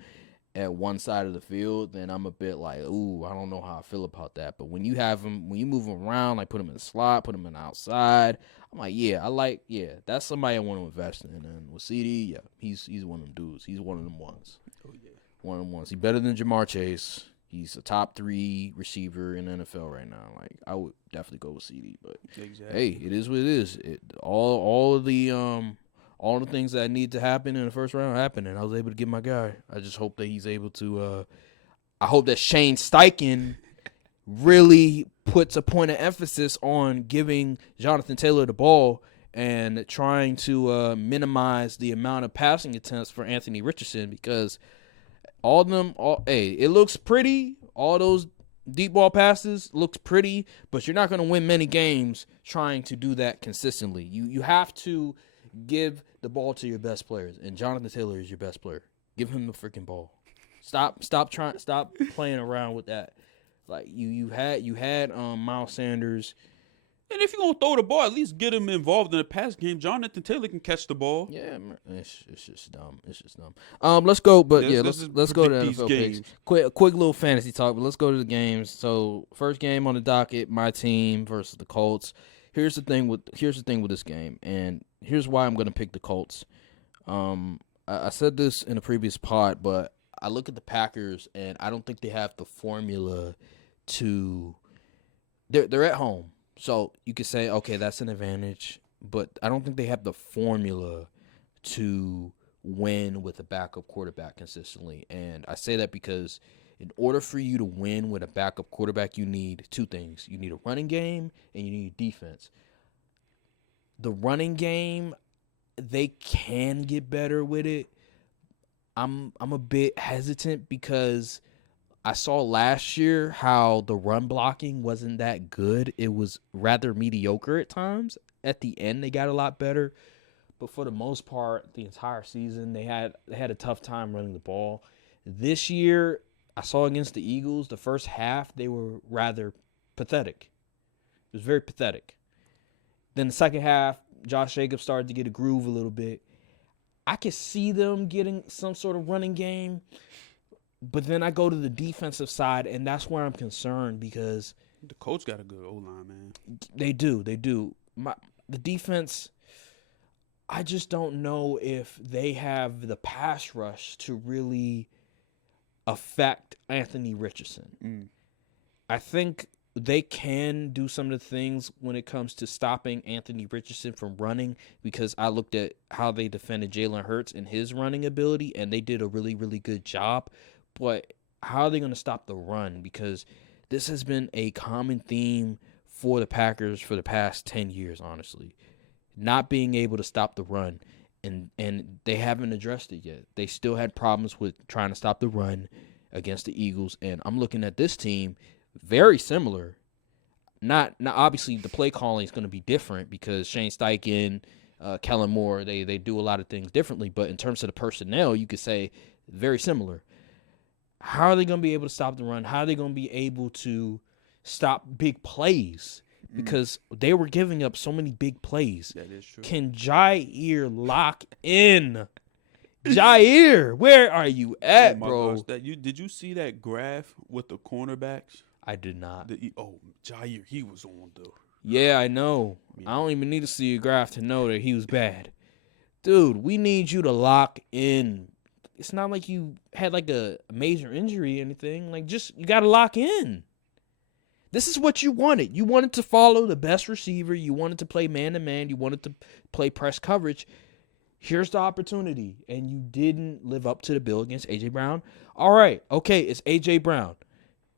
at one side of the field, then I'm a bit like, ooh, I don't know how I feel about that. But when you move him around, like put him in the slot, put him in the outside, I'm like, that's somebody I want to invest in. And with CD, he's one of them dudes. He's one of them ones. Oh yeah, one of them ones. He's better than Jamar Chase. He's a top 3 receiver in the NFL right now. Like I would definitely go with CD, but hey, it is what it is. All the things that need to happen in the first round happened, and I was able to get my guy. I just hope that he's able to. I hope that Shane Steichen really puts a point of emphasis on giving Jonathan Taylor the ball and trying to minimize the amount of passing attempts for Anthony Richardson, because it looks pretty. All those deep ball passes looks pretty, but you're not going to win many games trying to do that consistently. You have to give the ball to your best players, and Jonathan Taylor is your best player. Give him the freaking ball. Stop playing around with that. Like you had Miles Sanders. And if you're gonna throw the ball, at least get him involved in the pass game. Jonathan Taylor can catch the ball. Yeah, it's just dumb. It's just dumb. Let's go. But let's go to these NFL games. picks. Quick little fantasy talk. But let's go to the games. So first game on the docket, my team versus the Colts. Here's the thing with this game, and here's why I'm gonna pick the Colts. I said this in a previous pod, but I look at the Packers, and I don't think they have the formula to. They're at home. So you could say, okay, that's an advantage, but I don't think they have the formula to win with a backup quarterback consistently. And I say that because in order for you to win with a backup quarterback, you need two things. You need a running game and you need defense. The running game, they can get better with it. I'm a bit hesitant because I saw last year how the run blocking wasn't that good. It was rather mediocre at times. At the end, they got a lot better. But for the most part, the entire season, they had a tough time running the ball. This year, I saw against the Eagles, the first half, they were rather pathetic. It was very pathetic. Then the second half, Josh Jacobs started to get a groove a little bit. I could see them getting some sort of running game. But then I go to the defensive side, and that's where I'm concerned because the Colts got a good O-line, man. They do. The defense, I just don't know if they have the pass rush to really affect Anthony Richardson. I think they can do some of the things when it comes to stopping Anthony Richardson from running because I looked at how they defended Jalen Hurts and his running ability, and they did a really, really good job. But how are they going to stop the run? Because this has been a common theme for the Packers for the past 10 years, honestly. Not being able to stop the run. And they haven't addressed it yet. They still had problems with trying to stop the run against the Eagles. And I'm looking at this team very similar. Not obviously, the play calling is going to be different because Shane Steichen, Kellen Moore, they do a lot of things differently. But in terms of the personnel, you could say very similar. How are they going to be able to stop the run? How are they going to be able to stop big plays? Because they were giving up so many big plays. That is true. Can Jair lock in? Jair, where are you at, bro? Gosh, did you see that graph with the cornerbacks? I did not. Jair, he was on though. Yeah, I know. Yeah. I don't even need to see a graph to know that he was bad. Dude, we need you to lock in. It's not like you had like a major injury or anything. Like, you got to lock in. This is what you wanted. You wanted to follow the best receiver. You wanted to play man-to-man. You wanted to play press coverage. Here's the opportunity. And you didn't live up to the bill against A.J. Brown. All right. Okay, it's A.J. Brown.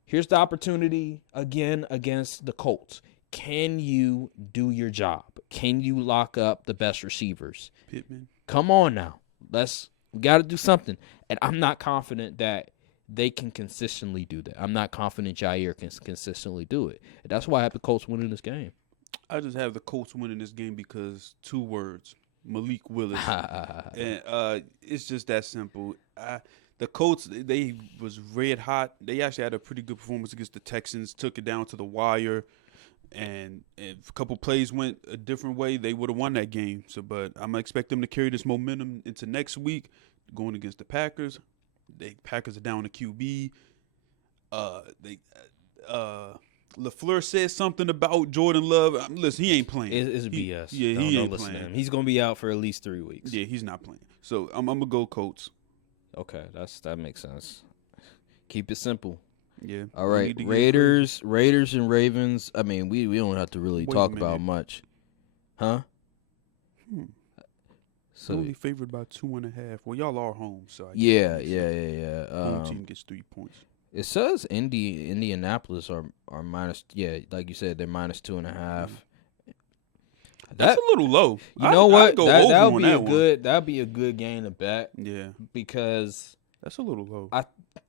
Here's the opportunity again against the Colts. Can you do your job? Can you lock up the best receivers? Pittman. Come on now. We got to do something. And I'm not confident that they can consistently do that. I'm not confident Jair can consistently do it. And that's why I have the Colts winning this game. I just have the Colts winning this game because 2 words, Malik Willis. And it's just that simple. The Colts, they was red hot. They actually had a pretty good performance against the Texans, took it down to the wire. And if a couple plays went a different way, they would have won that game. But I'm going to expect them to carry this momentum into next week, going against the Packers. Packers are down to QB. LaFleur said something about Jordan Love. Listen, he ain't playing. It's BS. Yeah, he ain't playing. To him. He's going to be out for at least 3 weeks. Yeah, he's not playing. So I'm going to go Colts. Okay, that makes sense. Keep it simple. Yeah. All right, Raiders and Ravens. I mean, we don't have to really talk about much. Huh? So only favored by 2.5. Well, y'all are home, so yeah. Home team gets 3 points. It says Indianapolis are minus. Yeah, like you said, they're minus 2.5. That's a little low. You know what? That would be a good game to bet. Yeah, because that's a little low.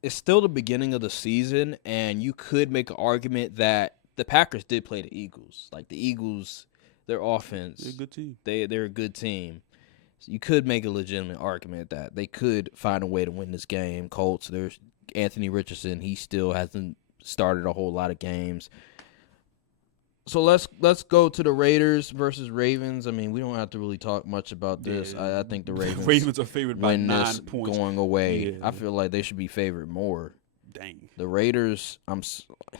It's still the beginning of the season, and you could make an argument that the Packers did play the Eagles. Like the Eagles, their offense, they're a good team. They're a good team. So you could make a legitimate argument that they could find a way to win this game. Colts, there's Anthony Richardson. He still hasn't started a whole lot of games. So let's go to the Raiders versus Ravens. I mean, we don't have to really talk much about this. Yeah. I think the Ravens Ravens are favored by win 9 this points. going away. Yeah. I feel like they should be favored more. Dang. The Raiders,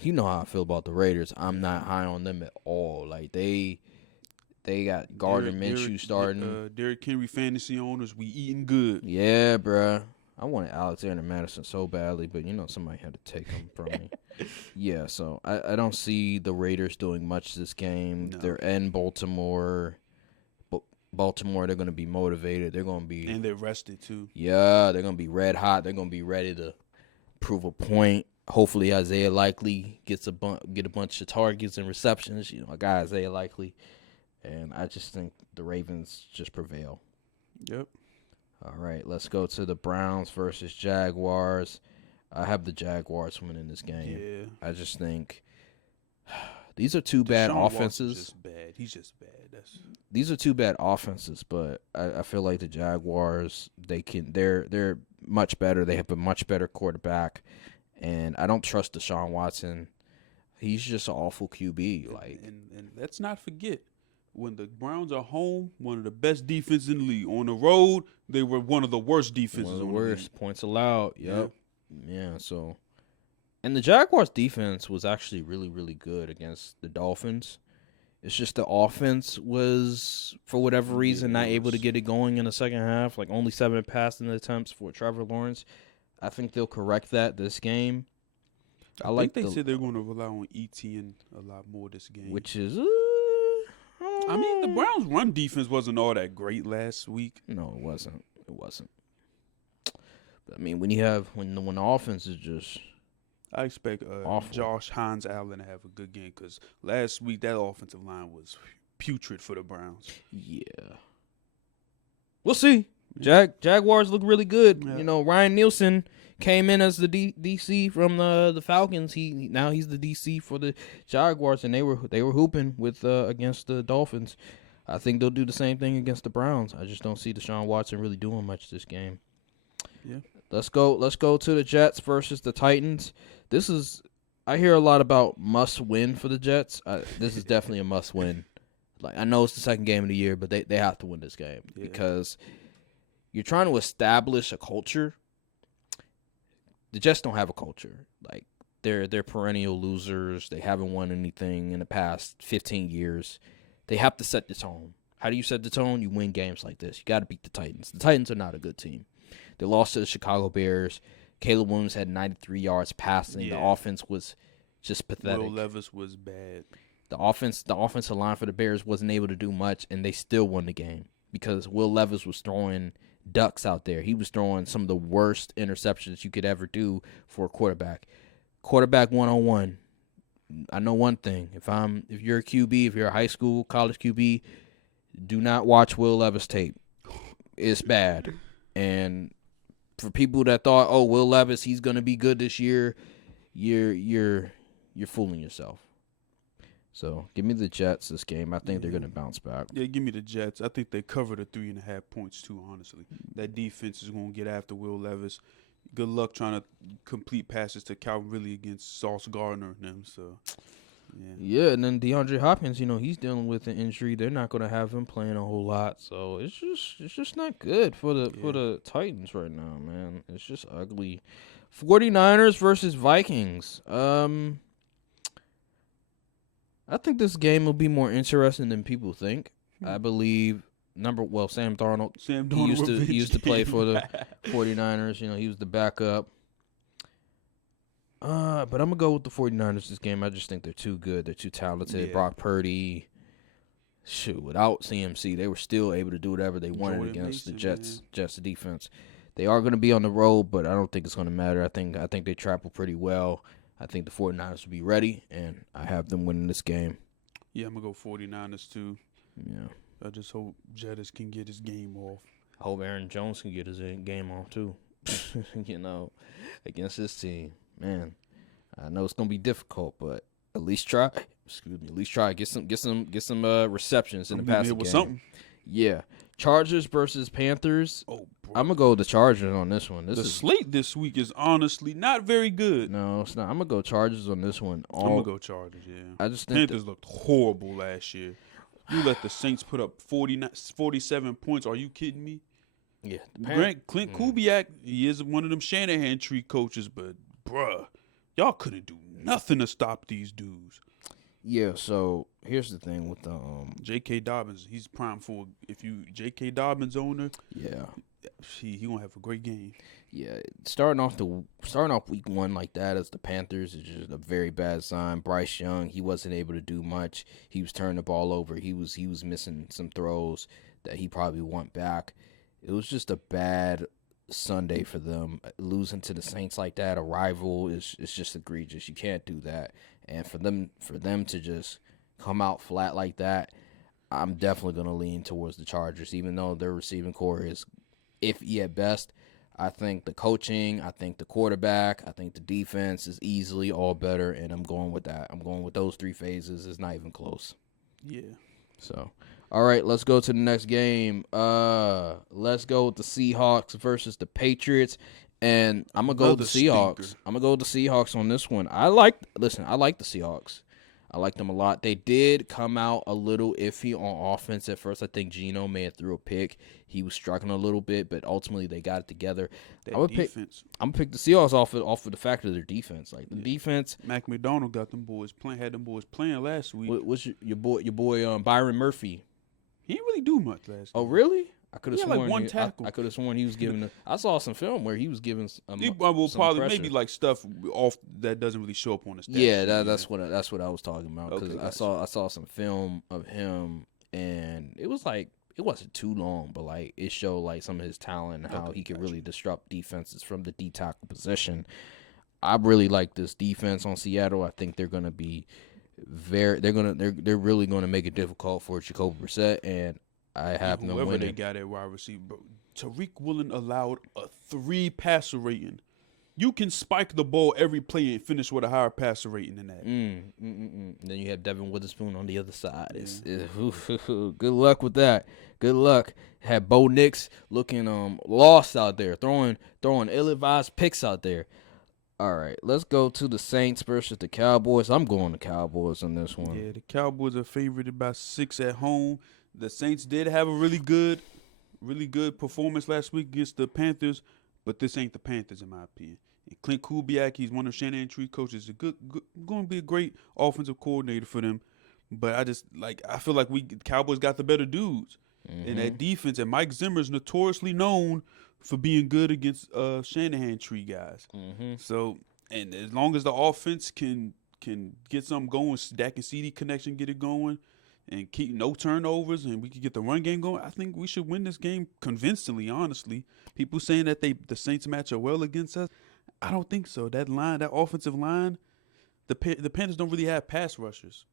you know how I feel about the Raiders. I'm not high on them at all. Like they got Gardner Minshew starting. Derrick Henry fantasy owners, we eating good. Yeah, bruh. I wanted Alexander Madison so badly, but somebody had to take him from me. Yeah, so I don't see the Raiders doing much this game. No. They're in Baltimore. Baltimore, they're going to be motivated. They're going to be... And they're rested, too. Yeah, they're going to be red hot. They're going to be ready to prove a point. Hopefully, Isaiah Likely get a bunch of targets and receptions. My guy Isaiah Likely. And I just think the Ravens just prevail. Yep. All right, let's go to the Browns versus Jaguars. I have the Jaguars winning this game. Yeah. I just think these are two bad offenses. Just bad. He's just bad. These are two bad offenses, but I feel like the Jaguars, they're much better. They have a much better quarterback, and I don't trust Deshaun Watson. He's just an awful QB. And let's not forget, when the Browns are home, one of the best defenses in the league. On the road, they were one of the worst defenses. One of the on worst. The league. Points allowed. Yep. Yeah. So, and the Jaguars' defense was actually really, really good against the Dolphins. It's just the offense was, for whatever reason, not able to get it going in the second half. Like only 7 passing attempts for Trevor Lawrence. I think they'll correct that this game. I think they said they're going to rely on ETN a lot more this game. Which is... I mean, the Browns' run defense wasn't all that great last week. No, it wasn't. But, I mean, when the offense is just... I expect Josh Hines Allen to have a good game because last week that offensive line was putrid for the Browns. Yeah. We'll see. Jaguars look really good. Yeah. Ryan Nielsen came in as the DC from the Falcons. Now he's the DC for the Jaguars, and they were hooping with against the Dolphins. I think they'll do the same thing against the Browns. I just don't see Deshaun Watson really doing much this game. Yeah. Let's go to the Jets versus the Titans. I hear a lot about must win for the Jets. This is definitely a must win. Like I know it's the second game of the year, but they have to win this game because you're trying to establish a culture. The Jets don't have a culture. Like they're perennial losers. They haven't won anything in the past 15 years. They have to set the tone. How do you set the tone? You win games like this. You got to beat the Titans. The Titans are not a good team. They lost to the Chicago Bears. Caleb Williams had 93 yards passing. Yeah. The offense was just pathetic. Will Levis was bad. The offensive line for the Bears wasn't able to do much, and they still won the game because Will Levis was throwing ducks out there. He was throwing some of the worst interceptions you could ever do for a quarterback. Quarterback one-on-one. I know one thing. If you're a QB, if you're a high school, college QB, do not watch Will Levis tape. It's bad. And for people that thought, oh, Will Levis, he's gonna be good this year, you're fooling yourself. So give me the Jets this game. I think they're gonna bounce back. Yeah, give me the Jets. I think they covered the 3.5 points too. Honestly, that defense is gonna get after Will Levis. Good luck trying to complete passes to Calvin Ridley against Sauce Gardner and them. So. Yeah, and then DeAndre Hopkins, he's dealing with an injury. They're not going to have him playing a whole lot, so it's just not good for the Titans right now, man. It's just ugly. 49ers versus Vikings. I think this game will be more interesting than people think. I believe Sam Darnold. He used to play for the 49ers. He was the backup. But I'm going to go with the 49ers this game. I just think they're too good. They're too talented. Yeah. Brock Purdy. Shoot, without CMC, they were still able to do whatever they wanted Jordan against Mason, the Jets defense. They are going to be on the road, but I don't think it's going to matter. I think they travel pretty well. I think the 49ers will be ready, and I have them winning this game. Yeah, I'm going to go 49ers too. Yeah. I just hope Jettis can get his game off. I hope Aaron Jones can get his game off too, against this team. Man, I know it's gonna be difficult, but at least try. At least try. Get some receptions in the passing game. Something. Yeah. Chargers versus Panthers. Oh, I'm gonna go with the Chargers on this one. The slate this week is honestly not very good. No, it's not. I'm gonna go Chargers on this one. I'm gonna go Chargers. Yeah, I just think Panthers looked horrible last year. You let the Saints put up 47 points. Are you kidding me? Yeah, Clint Kubiak, he is one of them Shanahan tree coaches, but bruh, y'all couldn't do nothing to stop these dudes. Yeah, so here's the thing with the J.K. Dobbins, he's prime for J.K. Dobbins owner. Yeah, he gonna have a great game. Yeah, starting off week 1 like that as the Panthers is just a very bad sign. Bryce Young, he wasn't able to do much. He was turning the ball over. He was missing some throws that he probably want back. It was just a bad Sunday for them. Losing to the Saints like that, a rival, is just egregious. You can't do that. And for them to just come out flat like that, I'm definitely going to lean towards the Chargers, even though their receiving core is iffy at best. I think the coaching, I think the quarterback, I think the defense is easily all better, and I'm going with that. I'm going with those 3 phases. It's not even close. Yeah. So, all right, let's go to the next game. Let's go with the Seahawks versus the Patriots. And I'm going to go with the Seahawks. Stinker. I'm going to go with the Seahawks on this one. I like the Seahawks. I like them a lot. They did come out a little iffy on offense at first. I think Geno may have threw a pick. He was struggling a little bit, but ultimately they got it together. I'm gonna pick the Seahawks off of the fact of their defense. Like the defense. Mcdaniel got them boys playing last week. What's your boy Byron Murphy? He didn't really do much last. Oh, really? I could have sworn like one tackle. I could have sworn he was giving. I saw some film where he was giving. Well, probably maybe like stuff off that doesn't really show up on the stats. Yeah, that's what I was talking about because Okay, I saw some film of him and it was like it wasn't too long, but like it showed like some of his talent and how he could really disrupt defenses from the D tackle position. I really like this defense on Seattle. I think they're gonna be they're really gonna make it difficult for Jacoby Brissett, and I have them winning. Whoever they got at wide receiver, Tariq Woolen allowed a 3 passer rating. You can spike the ball every play and finish with a higher passer rating than that. Then you have Devin Witherspoon on the other side. Good luck with that. Good luck. Had Bo Nix looking lost out there, throwing ill-advised picks out there. All right, let's go to the Saints versus the Cowboys. I'm going to Cowboys on this one. Yeah, the Cowboys are favored by 6 at home. The Saints did have a really good performance last week against the Panthers, but this ain't the Panthers in my opinion. And Clint Kubiak, he's one of Shanahan tree coaches. Going to be a great offensive coordinator for them. But I feel like Cowboys got the better dudes. And that defense, and Mike Zimmer's notoriously known for being good against Shanahan tree guys. So, and as long as the offense can get something going, Dak and CD connection get it going, and keep no turnovers, and we can get the run game going, I think we should win this game convincingly, honestly. People saying that the Saints match up well against us, I don't think so. That offensive line, the Panthers don't really have pass rushers.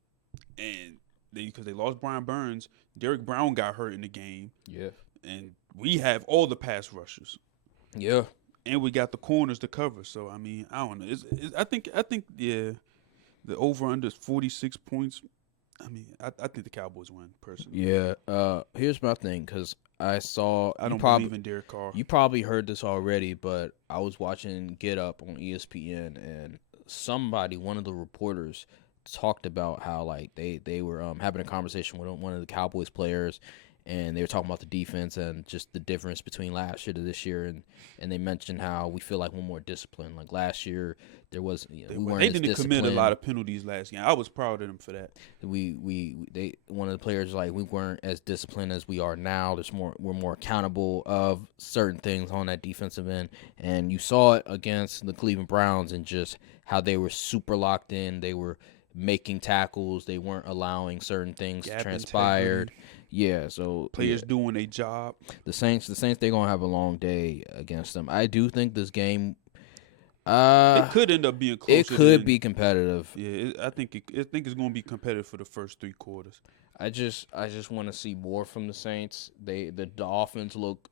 And because they lost Brian Burns, Derek Brown got hurt in the game. Yeah. And we have all the pass rushers. Yeah. And we got the corners to cover. So, I mean, I don't know. I think the over-under is 46 points. I mean, I think the Cowboys win, personally. Yeah. Here's my thing, because I don't believe in Derek Carr. You probably heard this already, but I was watching Get Up on ESPN, and one of the reporters, talked about how like they were having a conversation with one of the Cowboys players, and they were talking about the defense and just the difference between last year to this year, and they mentioned how we feel like we're more disciplined. Like last year, there was we weren't they as didn't disciplined. commit a lot of penalties last game. I was proud of them for that. One of the players like we weren't as disciplined as we are now. We're more accountable of certain things on that defensive end, and you saw it against the Cleveland Browns and just how they were super locked in. They were making tackles. They weren't allowing certain things to transpire. Integrity. Yeah, so players doing a job. The Saints, they're gonna have a long day against them. I do think this game, it could end up being closer. It could be competitive. Yeah, I think it's gonna be competitive for the first 3 quarters. I just want to see more from the Saints. The Dolphins look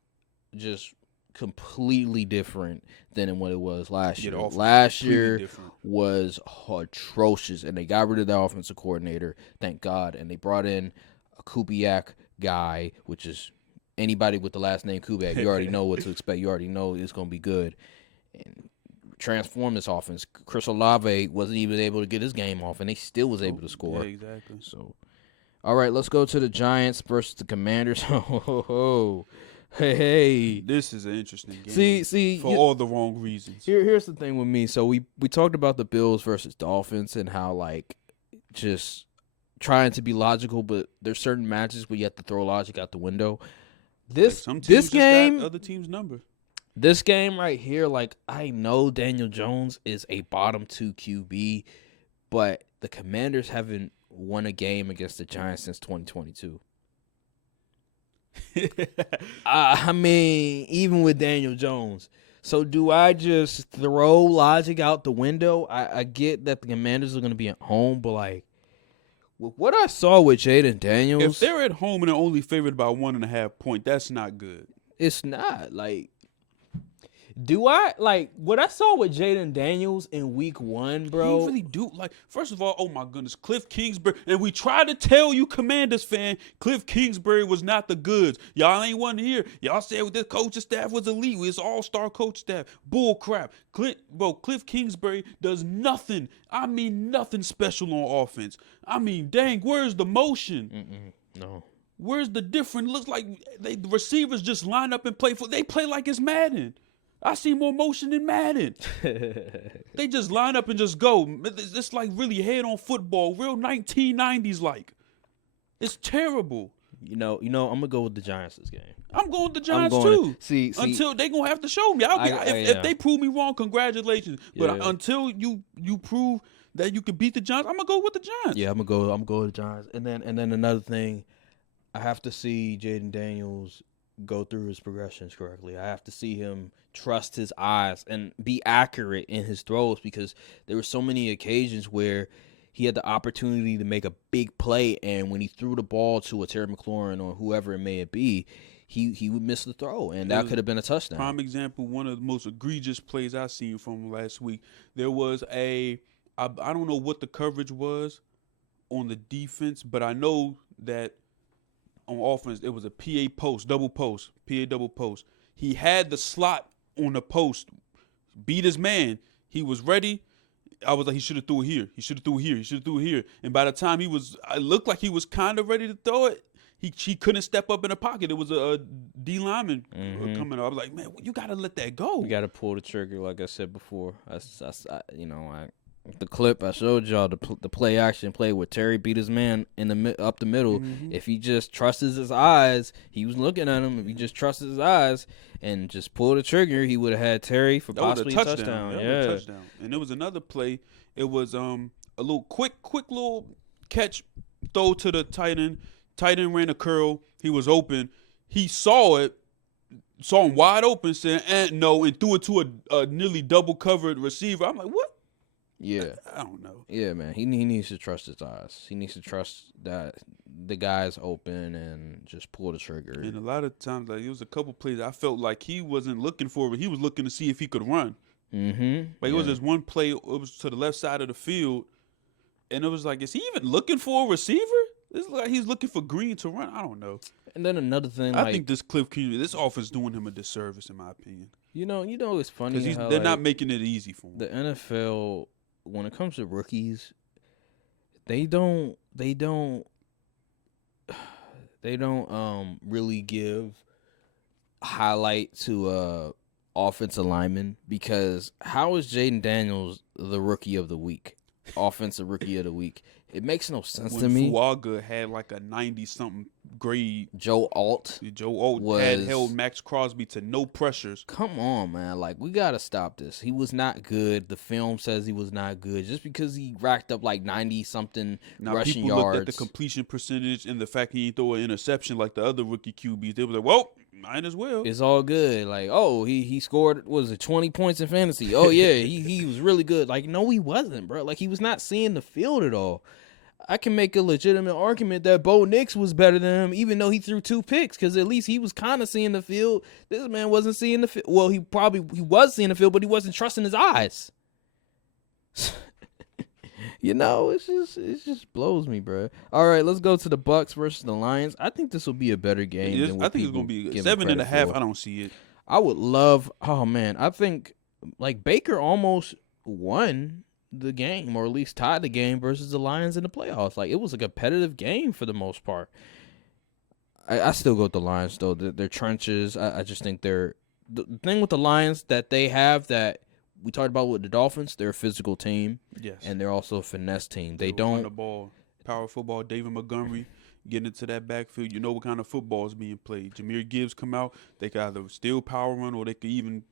just completely different than what it was last year. Last year was atrocious, and they got rid of the offensive coordinator, thank God, and they brought in a Kubiak guy, which is anybody with the last name Kubiak, you already know what to expect. You already know it's going to be good. And transform this offense. Chris Olave wasn't even able to get his game off, and he still was able to score. Yeah, exactly. So, all right, let's go to the Giants versus the Commanders. Hey. This is an interesting game. See, for all the wrong reasons. Here's the thing with me. So we talked about the Bills versus Dolphins and how like just trying to be logical, but there's certain matches where you have to throw logic out the window. This game, got other teams' number. This game right here, like I know Daniel Jones is a bottom 2 QB, but the Commanders haven't won a game against the Giants since 2022. I mean, even with Daniel Jones. So do I just throw logic out the window? I get that the Commanders are going to be at home, but like with what I saw with Jaden Daniels, if they're at home and they're only favored by 1.5 points, that's not good. It's not. Like, do I like what I saw with Jaden Daniels in week 1, bro? He really do. Like, first of all, oh my goodness, Cliff Kingsbury. And we try to tell you, Commanders fan, Cliff Kingsbury was not the goods. Y'all ain't want to hear. Y'all said this coaching staff was elite. It's all-star coach staff. Bull crap. Cliff Kingsbury does nothing. I mean, nothing special on offense. I mean, dang, where's the motion? No. Where's the difference? Looks like the receivers just line up and play for. They play like it's Madden. I see more motion than Madden. They just line up and just go. It's like really head-on football, real 1990s like. It's terrible. You know, I'm gonna go with the Giants this game. I'm going with the Giants too. See, until they gonna have to show me. If they prove me wrong, congratulations. But until you prove that you can beat the Giants, I'm gonna go with the Giants. Yeah, I'm gonna go with the Giants. And then another thing, I have to see Jaden Daniels go through his progressions correctly. I have to see him trust his eyes and be accurate in his throws, because there were so many occasions where he had the opportunity to make a big play, and when he threw the ball to a Terry McLaurin or whoever it may be, he would miss the throw, and that could have been a touchdown. Prime example, one of the most egregious plays I seen from last week. There was I don't know what the coverage was on the defense, but I know that on offense it was a PA double post. He had the slot on the post, beat his man. He was ready. I was like, he should have threw it here. He should have threw it here. And by the time it looked like he was kind of ready to throw it, he couldn't step up in the pocket. It was a D lineman coming up. I was like, man, you got to let that go. You got to pull the trigger, like I said before. The clip I showed y'all, the play action play where Terry beat his man up the middle. If he just trusts his eyes, he was looking at him. If he just trusts his eyes and just pulled the trigger, he would have had Terry for possibly a touchdown. Yeah, touchdown. And there was another play. It was a little quick little catch throw to the tight end. Tight end ran a curl. He was open. He saw him wide open, said, and threw it to a nearly double covered receiver. I'm like, what? Yeah. I don't know. Yeah, man. He needs to trust his eyes. He needs to trust that the guy's open and just pull the trigger. And a lot of times, like, it was a couple plays I felt like he wasn't looking for it. He was looking to see if he could run. Like, it was this one play, it was to the left side of the field, and it was like, is he even looking for a receiver? It's like he's looking for Green to run. I don't know. And then another thing, I think this this offense doing him a disservice, in my opinion. You know, it's funny because they're not making it easy for him. The NFL, when it comes to rookies, they don't really give highlight to offensive lineman, because how is Jaden Daniels the rookie of the week, offensive rookie of the week? It makes no sense to me. Fuaga had like a 90-something grade. Joe Alt had held Max Crosby to no pressures. Come on, man. Like, we got to stop this. He was not good. The film says he was not good. Just because he racked up like 90-something rushing yards. People looked at the completion percentage and the fact he didn't throw an interception like the other rookie QBs. They were like, well, might as well. It's all good. Like, oh, he scored, 20 points in fantasy. Oh, yeah, he was really good. Like, no, he wasn't, bro. Like, he was not seeing the field at all. I can make a legitimate argument that Bo Nix was better than him, even though he threw 2 picks, because at least he was kind of seeing the field. This man wasn't seeing the field. Well, he was seeing the field, but he wasn't trusting his eyes. You know, it just blows me, bro. All right, let's go to the Bucks versus the Lions. I think this will be a better game than what I think it's people gonna be give 7.5. credit for. I don't see it. I would love. Oh man, I think like Baker almost won the game, or at least tied the game versus the Lions in the playoffs. Like it was a competitive game for the most part. I still go with the Lions though. Their trenches. I just think the thing with the Lions that they have that we talked about with the Dolphins. They're a physical team, Yes, and they're also a finesse team. They They'll run don't. the ball, power football. David Montgomery getting into that backfield. You know what kind of football is being played. Jahmyr Gibbs come out. They can either still power run or they can even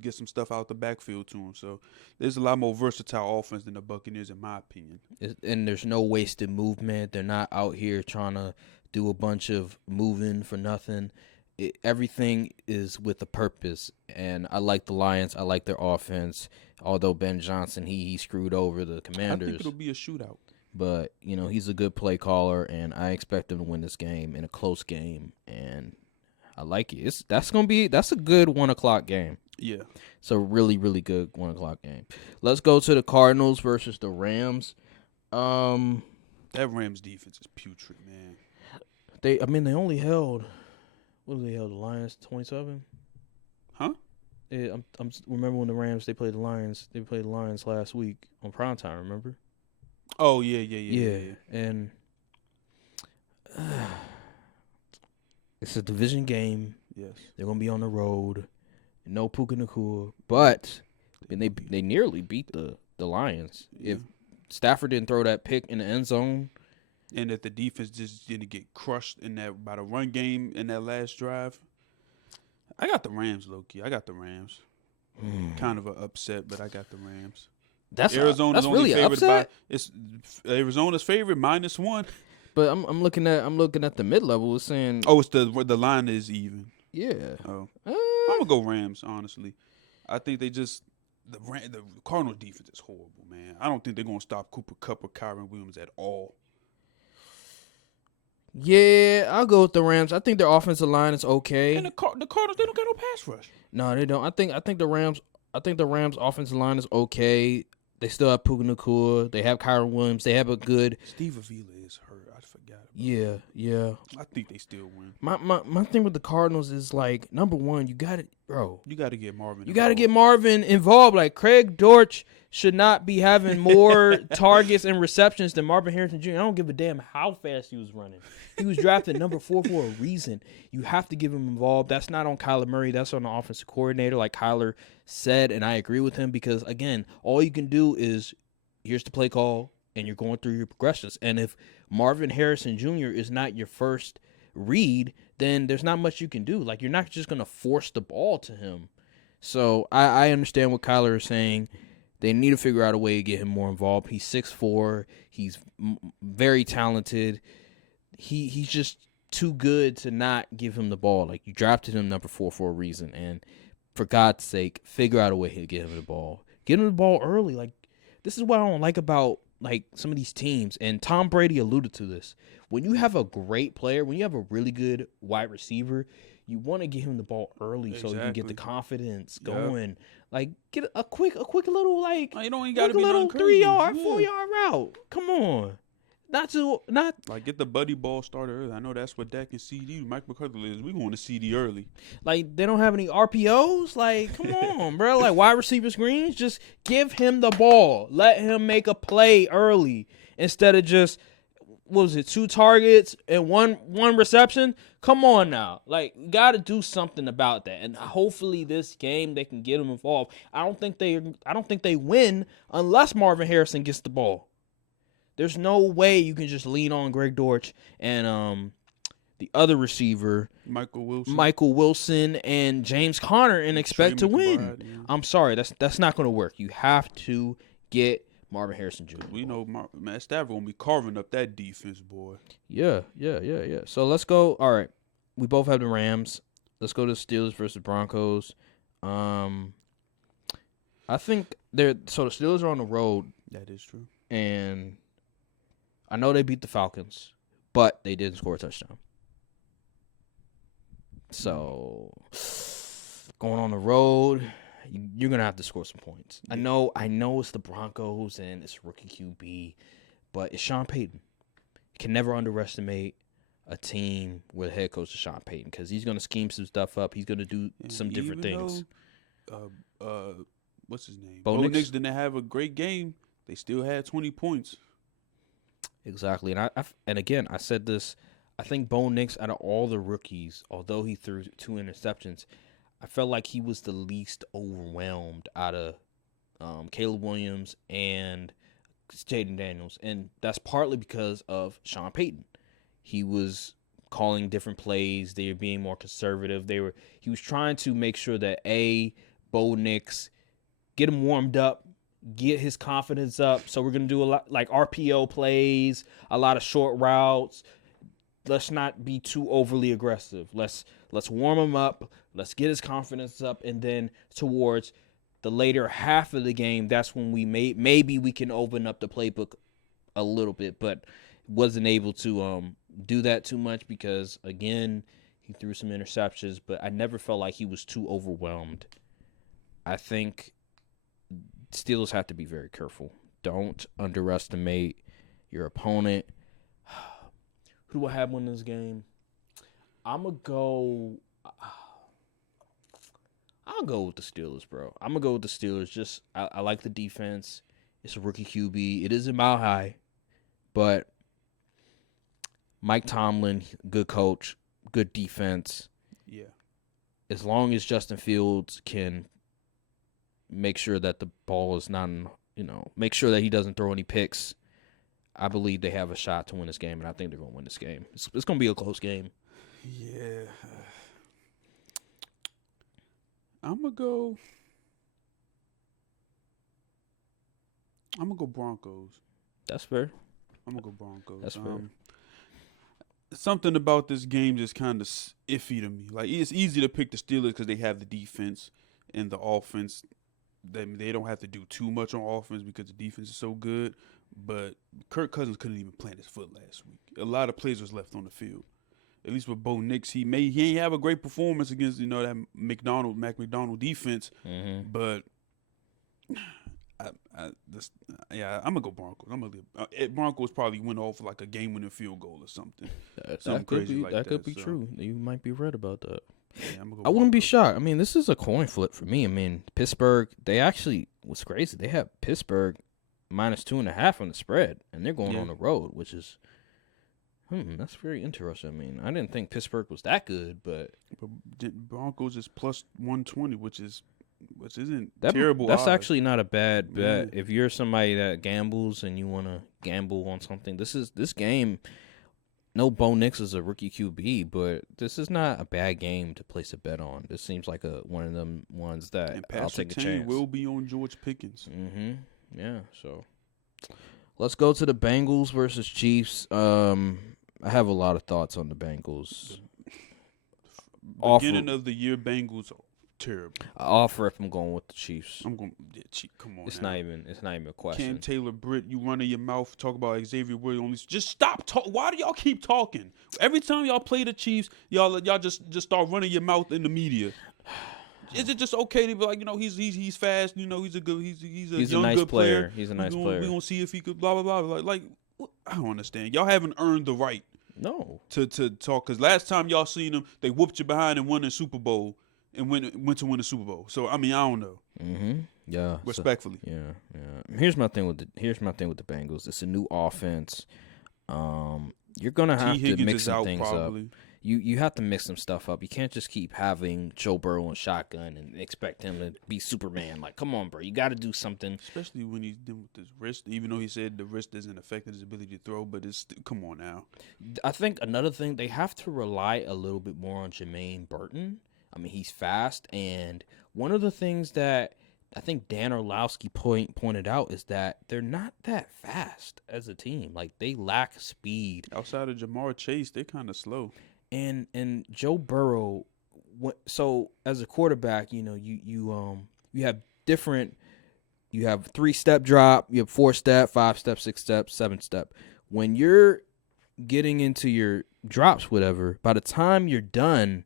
get some stuff out the backfield to him. So there's a lot more versatile offense than the Buccaneers, in my opinion. And there's no wasted movement. They're not out here trying to do a bunch of moving for nothing. Everything is with a purpose, and I like the Lions. I like their offense. Although Ben Johnson, he screwed over the Commanders. I think it'll be a shootout. But, you know, he's a good play caller, and I expect him to win this game in a close game, and I like it. That's a good 1 o'clock game. Yeah. It's a really, really good 1 o'clock game. Let's go to the Cardinals versus the Rams. That Rams defense is putrid, man. They only held, what did they held, the Lions 27? Huh? Yeah, I'm remember when the Rams, they played the Lions last week on primetime, remember? Oh, yeah. And it's a division game. Yes. They're going to be on the road. No Puka Nacua. But they nearly beat the Lions. Yeah. If Stafford didn't throw that pick in the end zone. And if the defense just didn't get crushed by the run game in that last drive. I got the Rams, low-key. I got the Rams. Kind of an upset, but I got the Rams. Arizona's only really favored upset? it's Arizona's favorite -1. But I'm looking at the mid level. It's saying Oh, it's the line is even. yeah. Oh, I'm gonna go Rams. Honestly, I think they just the Cardinals defense is horrible, man. I don't think they're gonna stop Cooper Kupp or Kyron Williams at all. Yeah, I'll go with the Rams. I think their offensive line is okay. And the Cardinals, they don't got no pass rush. No, they don't. I think the Rams offensive line is okay. They still have Puka Nacua. They have Kyron Williams. They have a good. Steve Avila is hurt. I forgot. Yeah. I think they still win. My thing with the Cardinals is like, number one, you got to get Marvin. You got to get Marvin involved. Like Craig Dortch should not be having more targets and receptions than Marvin Harrison Jr. I don't give a damn how fast he was running. He was drafted number 4 for a reason. You have to give him involved. That's not on Kyler Murray. That's on the offensive coordinator, like Kyler said, and I agree with him because, again, all you can do is here's the play call, and you're going through your progressions. And if Marvin Harrison Jr. is not your first read, then there's not much you can do. Like, you're not just going to force the ball to him. So I understand what Kyler is saying. They need to figure out a way to get him more involved. He's 6'4". He's very talented. He's just too good to not give him the ball. Like, you drafted him number 4 for a reason. And for God's sake, figure out a way to get him the ball. Get him the ball early. Like, this is what I don't like about, like, some of these teams. And Tom Brady alluded to this. When you have a great player, when you have a really good wide receiver, you want to get him the ball early so you can get the confidence going. Like, get a quick little, like, you don't even gotta be little crazy. 3-yard, 4-yard route. Come on. Not like get the buddy ball started early. I know that's what Dak and CD, Mike McCarthy is. We going to CD early. like they don't have any RPOs. Like, come on, bro. Like wide receiver screens, just give him the ball. Let him make a play early instead of just 2 targets and one reception. Come on now. Like, you got to do something about that. And hopefully this game they can get him involved. I don't think they win unless Marvin Harrison gets the ball. There's no way you can just lean on Greg Dortch and the other receiver, Michael Wilson and James Conner and expect to win. McBride, yeah. I'm sorry, that's not going to work. You have to get Marvin Harrison Jr. We know Matt Stafford gonna be carving up that defense, boy. Yeah. So let's go. All right, we both have the Rams. Let's go to Steelers versus Broncos. I think the Steelers are on the road, That is true. and I know they beat the Falcons, but they didn't score a touchdown. So going on the road, you're gonna have to score some points. Yeah. I know it's the Broncos and it's rookie QB, but it's Sean Payton. You can never underestimate a team where the head coach is Sean Payton because he's gonna scheme some stuff up. He's gonna do some different things. What's his name? Bo Nix Nix didn't have a great game. They still had 20 points. Exactly, and again, I said this. I think Bo Nix, out of all the rookies, although he threw 2 interceptions, I felt like he was the least overwhelmed out of Caleb Williams and Jaden Daniels, and that's partly because of Sean Payton. He was calling different plays. They were being more conservative. He was trying to make sure that Bo Nix, get him warmed up, get his confidence up. So we're gonna do a lot like RPO plays, a lot of short routes. Let's not be too overly aggressive. Let's warm him up. Let's get his confidence up, and then towards the later half of the game, that's when we maybe we can open up the playbook a little bit, but wasn't able to do that too much because again he threw some interceptions. But I never felt like he was too overwhelmed. I think Steelers have to be very careful. Don't underestimate your opponent. Who do I have winning this game? I'll go with the Steelers, bro. I'm going to go with the Steelers. Just I like the defense. It's a rookie QB. It is a mile high. But Mike Tomlin, good coach, good defense. Yeah. As long as Justin Fields can make sure that the ball is not, make sure that he doesn't throw any picks, I believe they have a shot to win this game, and I think they're going to win this game. It's going to be a close game. Yeah. I'm going to go Broncos. That's fair. I'm going to go Broncos. That's fair. Something about this game just kind of iffy to me. Like, it's easy to pick the Steelers because they have the defense and the offense. They don't have to do too much on offense because the defense is so good. But Kirk Cousins couldn't even plant his foot last week. A lot of plays was left on the field. At least with Bo Nix, he ain't have a great performance against that Mac McDonald defense. Mm-hmm. But I'm gonna go Broncos. Broncos probably went off like a game-winning field goal or something. That could be true. You might be right about that. Yeah, I wouldn't be shocked. I mean, this is a coin flip for me. I mean, Pittsburgh. They actually was crazy. They have Pittsburgh -2.5 on the spread, and they're going on the road, which is, that's very interesting. I mean, I didn't think Pittsburgh was that good, but Broncos is +120, which isn't terrible. That's odds. actually not a bad bet. If you're somebody that gambles and you want to gamble on something, this game. No, Bo Nix is a rookie QB, but this is not a bad game to place a bet on. This seems like one of them ones that I'll take a chance. Will be on George Pickens. Mm-hmm. Yeah, so let's go to the Bengals versus Chiefs. I have a lot of thoughts on the Bengals. Beginning of the year, Bengals terrible. I offer if I'm going with the Chiefs. I'm going. Come on. It's not even a question. Cam Taylor, Britt, you running your mouth, talk about Xavier Williams. Just stop. Why do y'all keep talking? Every time y'all play the Chiefs, y'all just start running your mouth in the media. Is it just okay to be like, he's fast, he's a young nice good player. He's a nice player. We're gonna see if he could blah blah blah. Like I don't understand. Y'all haven't earned the right. No. To talk, because last time y'all seen them, they whooped you behind and won the Super Bowl and went to win the Super Bowl. So I mean, I don't know. Mm-hmm. Yeah. Respectfully. So, yeah. Here's my thing with the Bengals. It's a new offense. You're gonna have to mix some things up. You have to mix some stuff up. You can't just keep having Joe Burrow and shotgun and expect him to be Superman. Like, come on, bro. You got to do something. Especially when he's dealing with his wrist, even though he said the wrist isn't affecting his ability to throw, but come on now. I think another thing, they have to rely a little bit more on Jermaine Burton. I mean, he's fast, and one of the things that I think Dan Orlovsky pointed out is that they're not that fast as a team. Like, they lack speed. Outside of Jamar Chase, they're kind of slow. And Joe Burrow, so as a quarterback, you have different. You have 3-step drop, you have 4-step, 5-step, 6-step, 7-step. When you're getting into your drops, whatever, by the time you're done,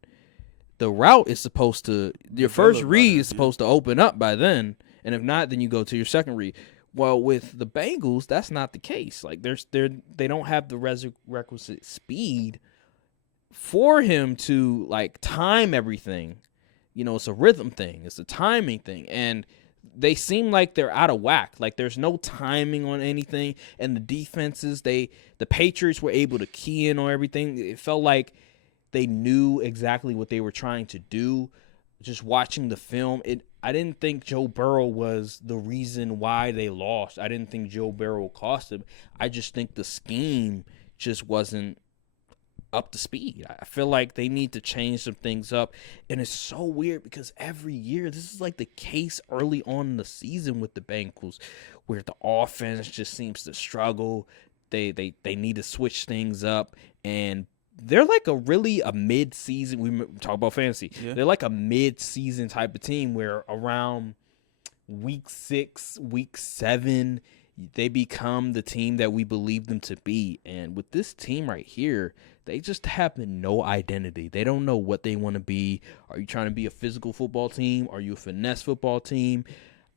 the route is supposed to, your first Develop by read then, is supposed to open up by then, and if not, then you go to your second read. Well, with the Bengals, that's not the case. Like they don't have the requisite speed for him to like time everything. You know, it's a rhythm thing, it's a timing thing, and they seem like they're out of whack. Like there's no timing on anything, and the defenses, the Patriots were able to key in on everything. It felt like they knew exactly what they were trying to do. Just watching the film, I didn't think Joe Burrow was the reason why they lost. I didn't think Joe Burrow cost them. I just think the scheme just wasn't up to speed. I feel like they need to change some things up, and it's so weird because every year this is like the case early on in the season with the Bengals, where the offense just seems to struggle. They need to switch things up, and they're like a mid-season. We talk about fantasy. Yeah. They're like a mid-season type of team where around week 6, week 7, they become the team that we believe them to be. And with this team right here, they just have no identity. They don't know what they want to be. Are you trying to be a physical football team? Are you a finesse football team?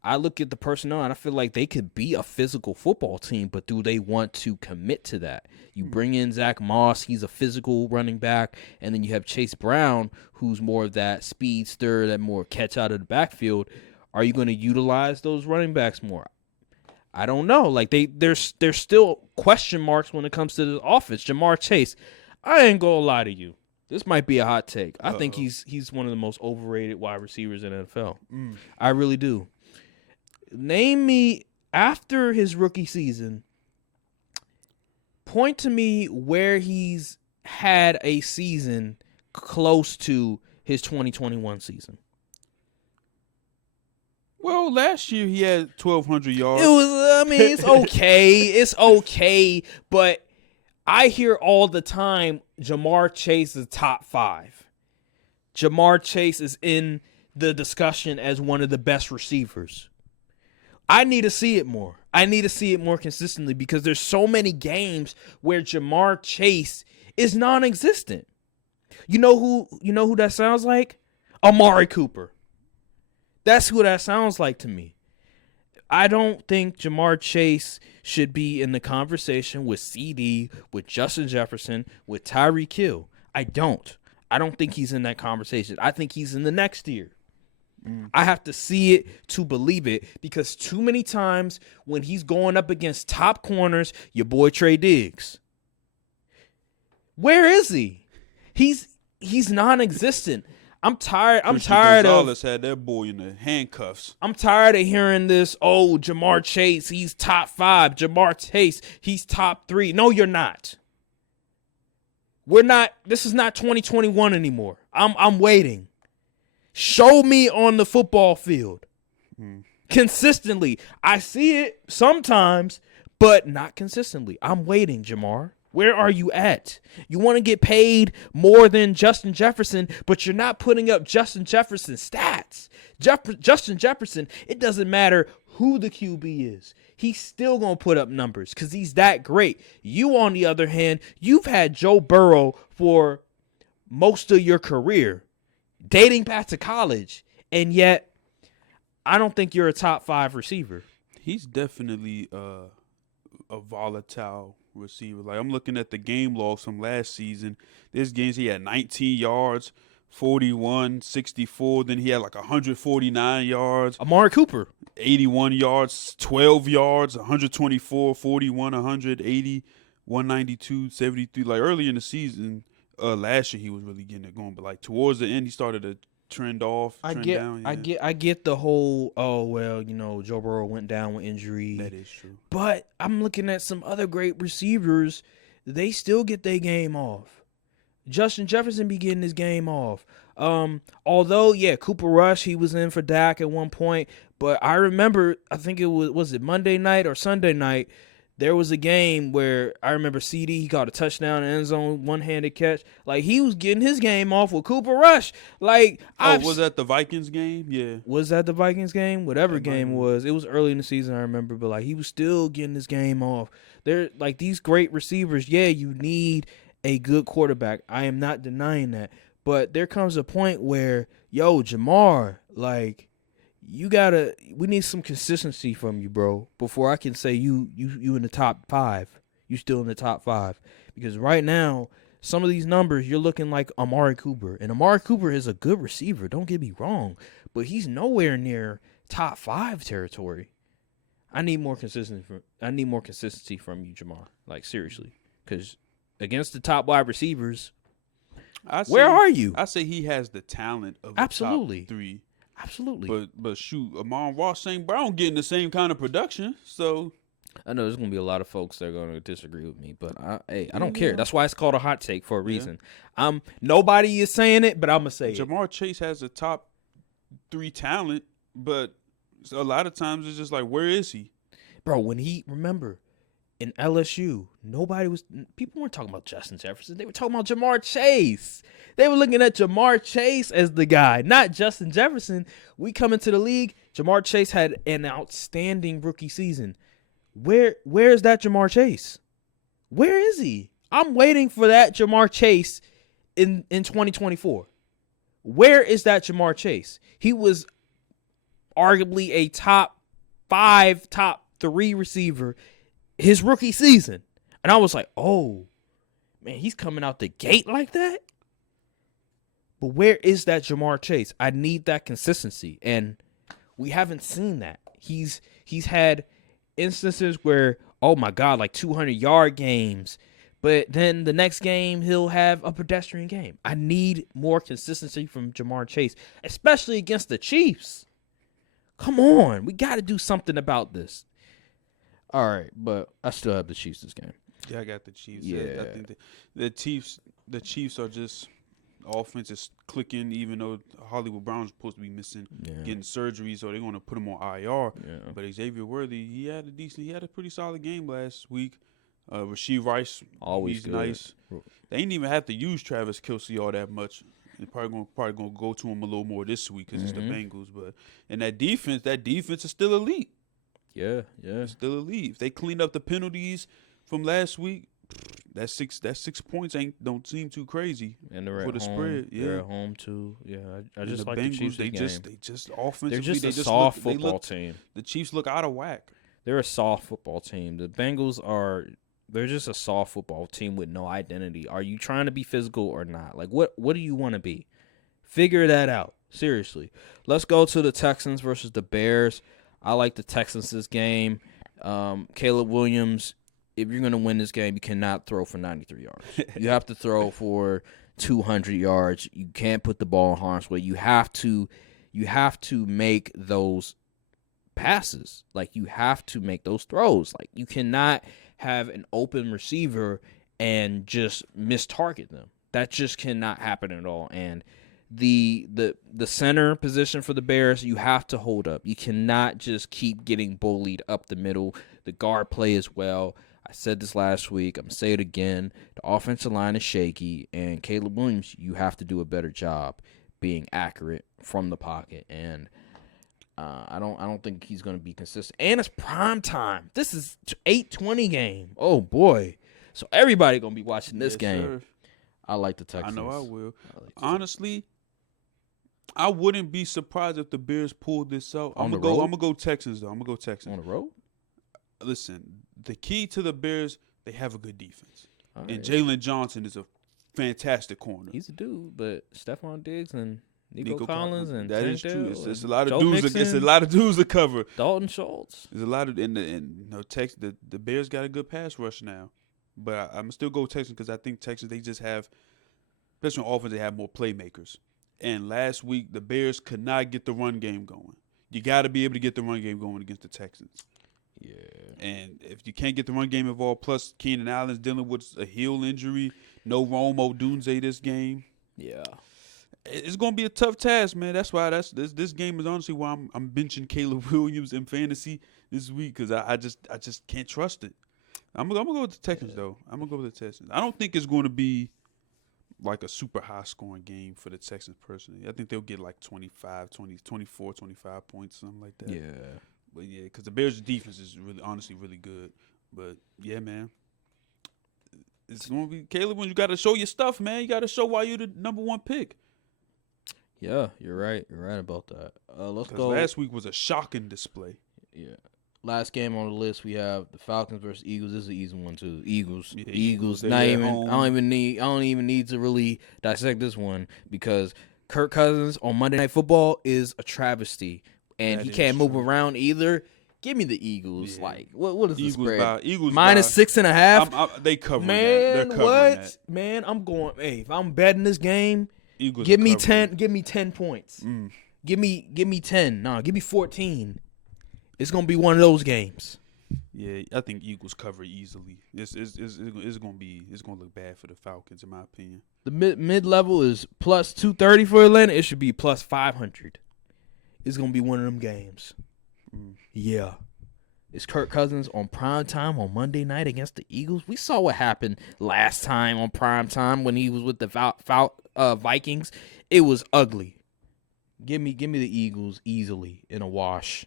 I look at the personnel and I feel like they could be a physical football team, but do they want to commit to that? You bring in Zach Moss, he's a physical running back, and then you have Chase Brown, who's more of that speedster, that more catch out of the backfield. Are you going to utilize those running backs more? I don't know. Like there's still question marks when it comes to the offense. Jamar Chase, I ain't gonna lie to you. This might be a hot take. I think he's one of the most overrated wide receivers in the NFL. I really do. Name me, after his rookie season, point to me where he's had a season close to his 2021 season. Well, last year he had 1,200 yards. It's okay. It's okay, but I hear all the time Jamar Chase is top 5. Jamar Chase is in the discussion as one of the best receivers. I need to see it more. I need to see it more consistently because there's so many games where Jamar Chase is non-existent. You know who that sounds like? Amari Cooper. That's who that sounds like to me. I don't think Jamar Chase should be in the conversation with CD, with Justin Jefferson, with Tyreek Hill. I don't think he's in that conversation. I think he's in the next tier. I have to see it to believe it because too many times when he's going up against top corners, your boy Trey Diggs, where is he? He's non-existent. I'm tired. Gonzalez had that boy in the handcuffs. I'm tired of hearing this. Oh, Jamar Chase, he's top 5. Jamar Chase, he's top 3. No, you're not. We're not. This is not 2021 anymore. I'm waiting. Show me on the football field consistently. I see it sometimes, but not consistently. I'm waiting, Jamar. Where are you at? You want to get paid more than Justin Jefferson, but you're not putting up Justin Jefferson's stats. Justin Jefferson, it doesn't matter who the QB is. He's still going to put up numbers because he's that great. You, on the other hand, you've had Joe Burrow for most of your career, dating back to college, and yet I don't think you're a top 5 receiver. He's definitely a volatile receiver. Like, I'm looking at the game logs from last season. There's games he had 19 yards, 41, 64. Then he had like 149 yards. Amari Cooper. 81 yards, 12 yards, 124, 41, 180, 192, 73. Like, early in the season, last year he was really getting it going. But, like, towards the end, he started to trend down. Yeah. I get the whole, Joe Burrow went down with injury. That is true. But I'm looking at some other great receivers. They still get their game off. Justin Jefferson be getting his game off. Although, Cooper Rush, he was in for Dak at one point. But I remember, I think it was it Monday night or Sunday night, there was a game where I remember CD, he caught a touchdown in the end zone, one-handed catch. Like, he was getting his game off with Cooper Rush. Like, was that the Vikings game? Yeah. Was that the Vikings game? Whatever game it was. It was early in the season, I remember. But, like, he was still getting his game off. They're, like, these great receivers, you need a good quarterback. I am not denying that. But there comes a point where, yo, Jamar, like, we need some consistency from you, bro, before I can say you in the top 5. You still in the top 5. Because right now, some of these numbers, you're looking like Amari Cooper. And Amari Cooper is a good receiver, don't get me wrong. But he's nowhere near top 5 territory. I need more consistency from you, Jamar. Like, seriously. Because against the top wide receivers, where are you? I say he has the talent of the Absolutely. top 3. Absolutely. But shoot, Amon Ross St. Brown getting the same kind of production. So I know there's gonna be a lot of folks that are gonna disagree with me, but I don't care. That's why it's called a hot take for a reason. Nobody is saying it, but I'm gonna say Jamar Chase has a top 3 talent, but a lot of times it's just like, where is he? Bro, remember in LSU, people weren't talking about Justin Jefferson. They were talking about Jamar Chase. They were looking at Jamar Chase as the guy, not Justin Jefferson. We come into the league, Jamar Chase had an outstanding rookie season. Where is that Jamar Chase? Where is he? I'm waiting for that Jamar Chase in 2024. Where is that Jamar Chase? He was arguably a top 5, top 3 receiver his rookie season. And I was like, oh, man, he's coming out the gate like that? But where is that Jamar Chase? I need that consistency. And we haven't seen that. He's had instances where, oh my God, like 200-yard games. But then the next game, he'll have a pedestrian game. I need more consistency from Jamar Chase, especially against the Chiefs. Come on. We got to do something about this. All right, but I still have the Chiefs this game. Yeah, I got the Chiefs. Yeah. I think the Chiefs are just offense is clicking, even though Hollywood Brown's supposed to be missing, getting surgery, so they're going to put him on IR. Yeah. But Xavier Worthy, he had a pretty solid game last week. Rasheed Rice, he's good. Nice. They ain't even have to use Travis Kelce all that much. They're probably gonna go to him a little more this week because it's the Bengals. But and that defense is still elite. Yeah. It's still elite. If they clean up the penalties from last week, that 6 points don't seem too crazy. And they're for at the home. spread. Yeah, they're at home too. Yeah, I just like Bengals, the Chiefs. They just offensively. They're just a soft football team. The Chiefs look out of whack. They're a soft football team. The Bengals they're just a soft football team with no identity. Are you trying to be physical or not? Like, what do you want to be? Figure that out. Seriously. Let's go to the Texans versus the Bears. I like the Texans this game. Caleb Williams, if you're going to win this game, you cannot throw for 93 yards. You have to throw for 200 yards. You can't put the ball in harm's way. You have to make those passes. Like, you have to make those throws. Like, you cannot have an open receiver and just mistarget them. That just cannot happen at all. And the center position for the Bears, you have to hold up. You cannot just keep getting bullied up the middle. The guard play as well. I said this last week. I'm going to say it again. The offensive line is shaky, and Caleb Williams, you have to do a better job being accurate from the pocket. And I don't think he's going to be consistent. And it's prime time. This is 8:20 game. Oh boy! So everybody going to be watching this game. Sir. I like the Texans. I know I will. Honestly, I wouldn't be surprised if the Bears pulled this out. I'm gonna go Texans though. I'm gonna go Texans on the road. Listen, the key to the Bears, they have a good defense, right. And Jalen Johnson is a fantastic corner. He's a dude, but Stephon Diggs and Nico Collins and that Tank is true. Dell It's a lot of dudes. It's a lot of dudes to cover. Dalton Schultz. There's a lot of the Bears got a good pass rush now, but I'm still go Texans because I think Texans they just have, especially on offense, they have more playmakers. And last week the Bears could not get the run game going. You got to be able to get the run game going against the Texans. Yeah. And if you can't get the run game involved, plus Keenan Allen's dealing with a heel injury, no Rome Odunze this game. Yeah. It's gonna be a tough task, man. That's why this game is honestly why I'm benching Caleb Williams in fantasy this week because I just can't trust it. I'm gonna go with the Texans though. I'm gonna go with the Texans. I don't think it's going to be like a super high scoring game for the Texans personally. I think they'll get like 25 points, something like that. Yeah. But yeah, because the Bears' defense is really honestly really good. But yeah, man. It's gonna be Caleb. When you got to show your stuff, man. You got to show why you're the number one pick. Yeah, you're right. You're right about that. Let's go. Last week was a shocking display. Yeah. Last game on the list, we have the Falcons versus Eagles. This is an easy one too. Eagles. Yeah, Eagles. they're Not at even. home. I don't even need to really dissect this one because Kirk Cousins on Monday Night Football is a travesty, and That he is can't move true. around either. Give me the Eagles. Yeah. Like what is the spread? Eagles Minus 6.5. They covering that. Man, They're covering what? that. Man, I'm going. Hey, if I'm betting this game, Eagles give are me covering 10. Give me 10 points. Mm. Give me 10. No, give me 14. It's gonna be one of those games. Yeah, I think Eagles cover easily. It's gonna look bad for the Falcons in my opinion. The mid level is plus 230 for Atlanta. It should be plus 500. It's gonna be one of them games. Mm. Yeah. It's Kirk Cousins on prime time on Monday night against the Eagles. We saw what happened last time on prime time when he was with the Vikings. It was ugly. Give me the Eagles easily in a wash.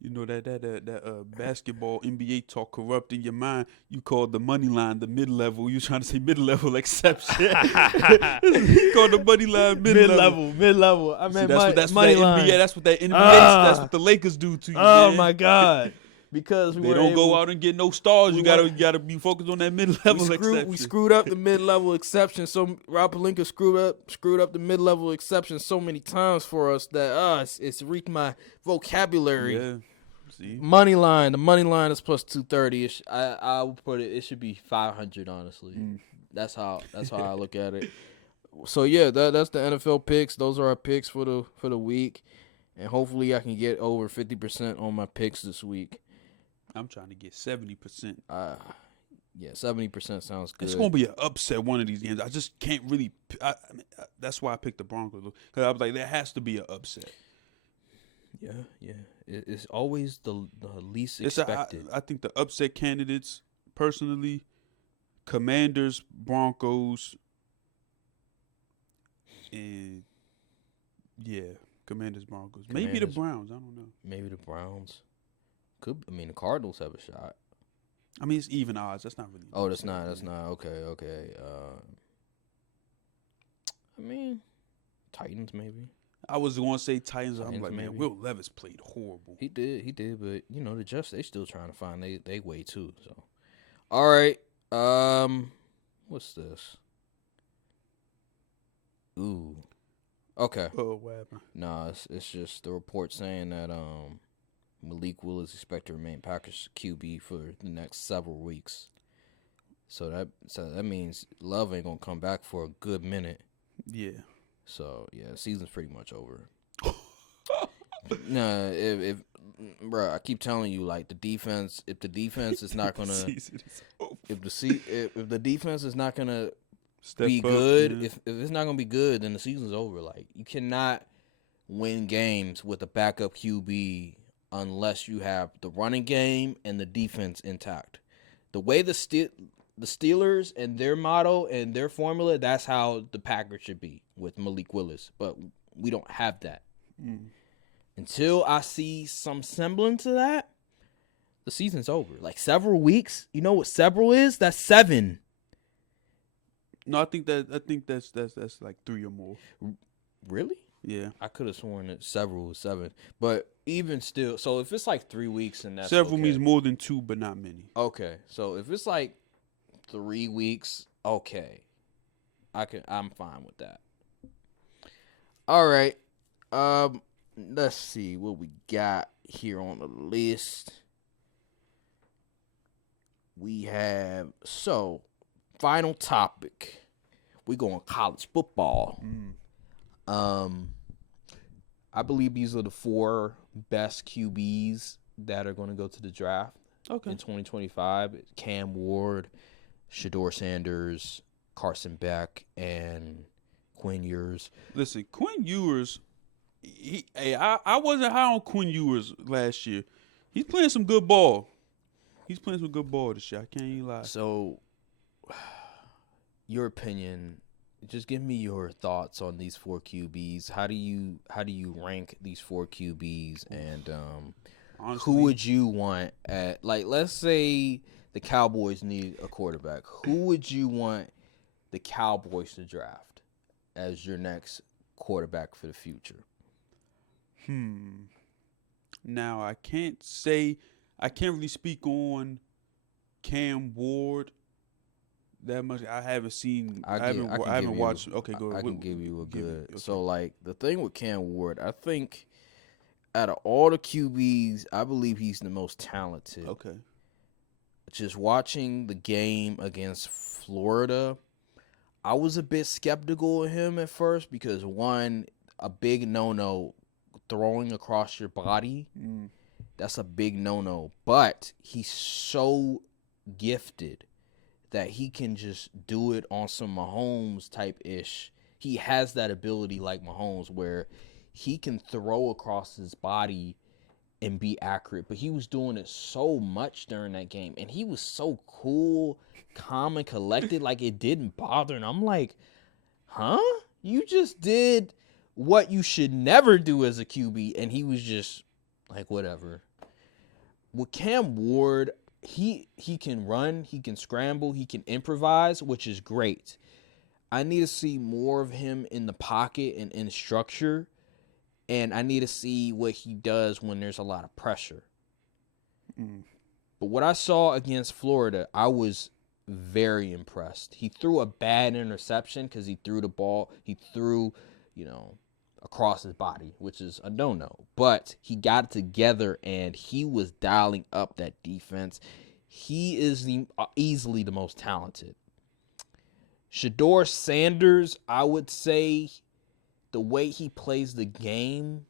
You know that basketball NBA talk corrupting your mind. You called the money line the mid level. You trying to say mid level exception? You called the money line mid level. I See, mean, that's money what that line. NBA. That's what that NBA. That's what the Lakers do to you. Oh man. my God! Because They don't go out and get no stars. You gotta be focused on that mid level exception. We screwed up the mid-level exception. So Rob Pelinka screwed up the mid-level exception so many times for us that it's reached my vocabulary. Yeah. See? The money line is plus 230. I would put it. It should be 500. Honestly, that's how I look at it. So yeah, that's the NFL picks. Those are our picks for the week, and hopefully I can get over 50% on my picks this week. I'm trying to get 70%. Yeah, 70% sounds good. It's gonna be an upset one of these games. I just can't really. That's why I picked the Broncos because I was like, there has to be an upset. Yeah. It's always the least expected. I think the upset candidates, personally, Commanders, Broncos, and Commanders, Broncos. Maybe the Browns. I don't know. Maybe the Browns. The Cardinals have a shot. I mean, it's even odds. That's not really. Oh, that's not. Okay. Titans maybe. I was going to say Titans. I'm like, maybe. man, Will Levis played horrible. He did, but the Jets, they still trying to find they way too. So, all right. What's this? Ooh. Okay. Oh, what happened? Nah, it's just the report saying that Malik Willis is expected to remain Packers QB for the next several weeks. So that means Love ain't gonna come back for a good minute. Yeah. So yeah, season's pretty much over. Nah, if bro, I keep telling you, like, if the defense is not gonna if the defense is not gonna be good, if it's not gonna be good, then the season's over. Like, you cannot win games with a backup QB unless you have the running game and the defense intact. The way the Steelers and their motto and their formula, that's how the Packers should be with Malik Willis. But we don't have that. Until I see some semblance of that, the season's over. Like, several weeks. You know what several is? That's 7. No, I think that's like 3 or more. Really? Yeah. I could have sworn that several was 7. But even still, so if it's like 3 weeks and that's several okay. means more than 2, but not many. Okay. So if it's like 3 weeks, okay. I'm fine with that. All right. Let's see what we got here on the list. We have, final topic. We going college football. I believe these are the 4 best QBs that are going to go to the draft in 2025. Cam Ward, Shador Sanders, Carson Beck, and Quinn Ewers. Listen, Quinn Ewers, I wasn't high on Quinn Ewers last year. He's playing some good ball. He's playing some good ball this year. I can't even lie. So, your opinion, just give me your thoughts on these 4 QBs. How do you rank these 4 QBs, and Honestly, who would you want at, like, let's say the Cowboys need a quarterback, who would you want the Cowboys to draft as your next quarterback for the future? Now, I can't really speak on Cam Ward that much. I haven't seen. I haven't watched. Okay, go ahead. I can give you a good. Okay. So, like, the thing with Cam Ward, I think out of all the QBs, I believe he's the most talented. Okay. Just watching the game against Florida, I was a bit skeptical of him at first because, one, a big no-no throwing across your body. That's a big no-no. But he's so gifted that he can just do it on some Mahomes type-ish. He has that ability like Mahomes where he can throw across his body and be accurate. But he was doing it so much during that game. And he was so cool, calm, and collected. Like, it didn't bother. And I'm like, huh? You just did what you should never do as a QB. And he was just like, whatever. With Cam Ward, he can run, he can scramble, he can improvise, which is great. I need to see more of him in the pocket and in structure. And I need to see what he does when there's a lot of pressure. But what I saw against Florida, I was very impressed. He threw a bad interception because he threw the ball. He threw, across his body, which is a no-no. But he got it together, and he was dialing up that defense. He is easily the most talented. Shedeur Sanders, I would say, the way he plays the game,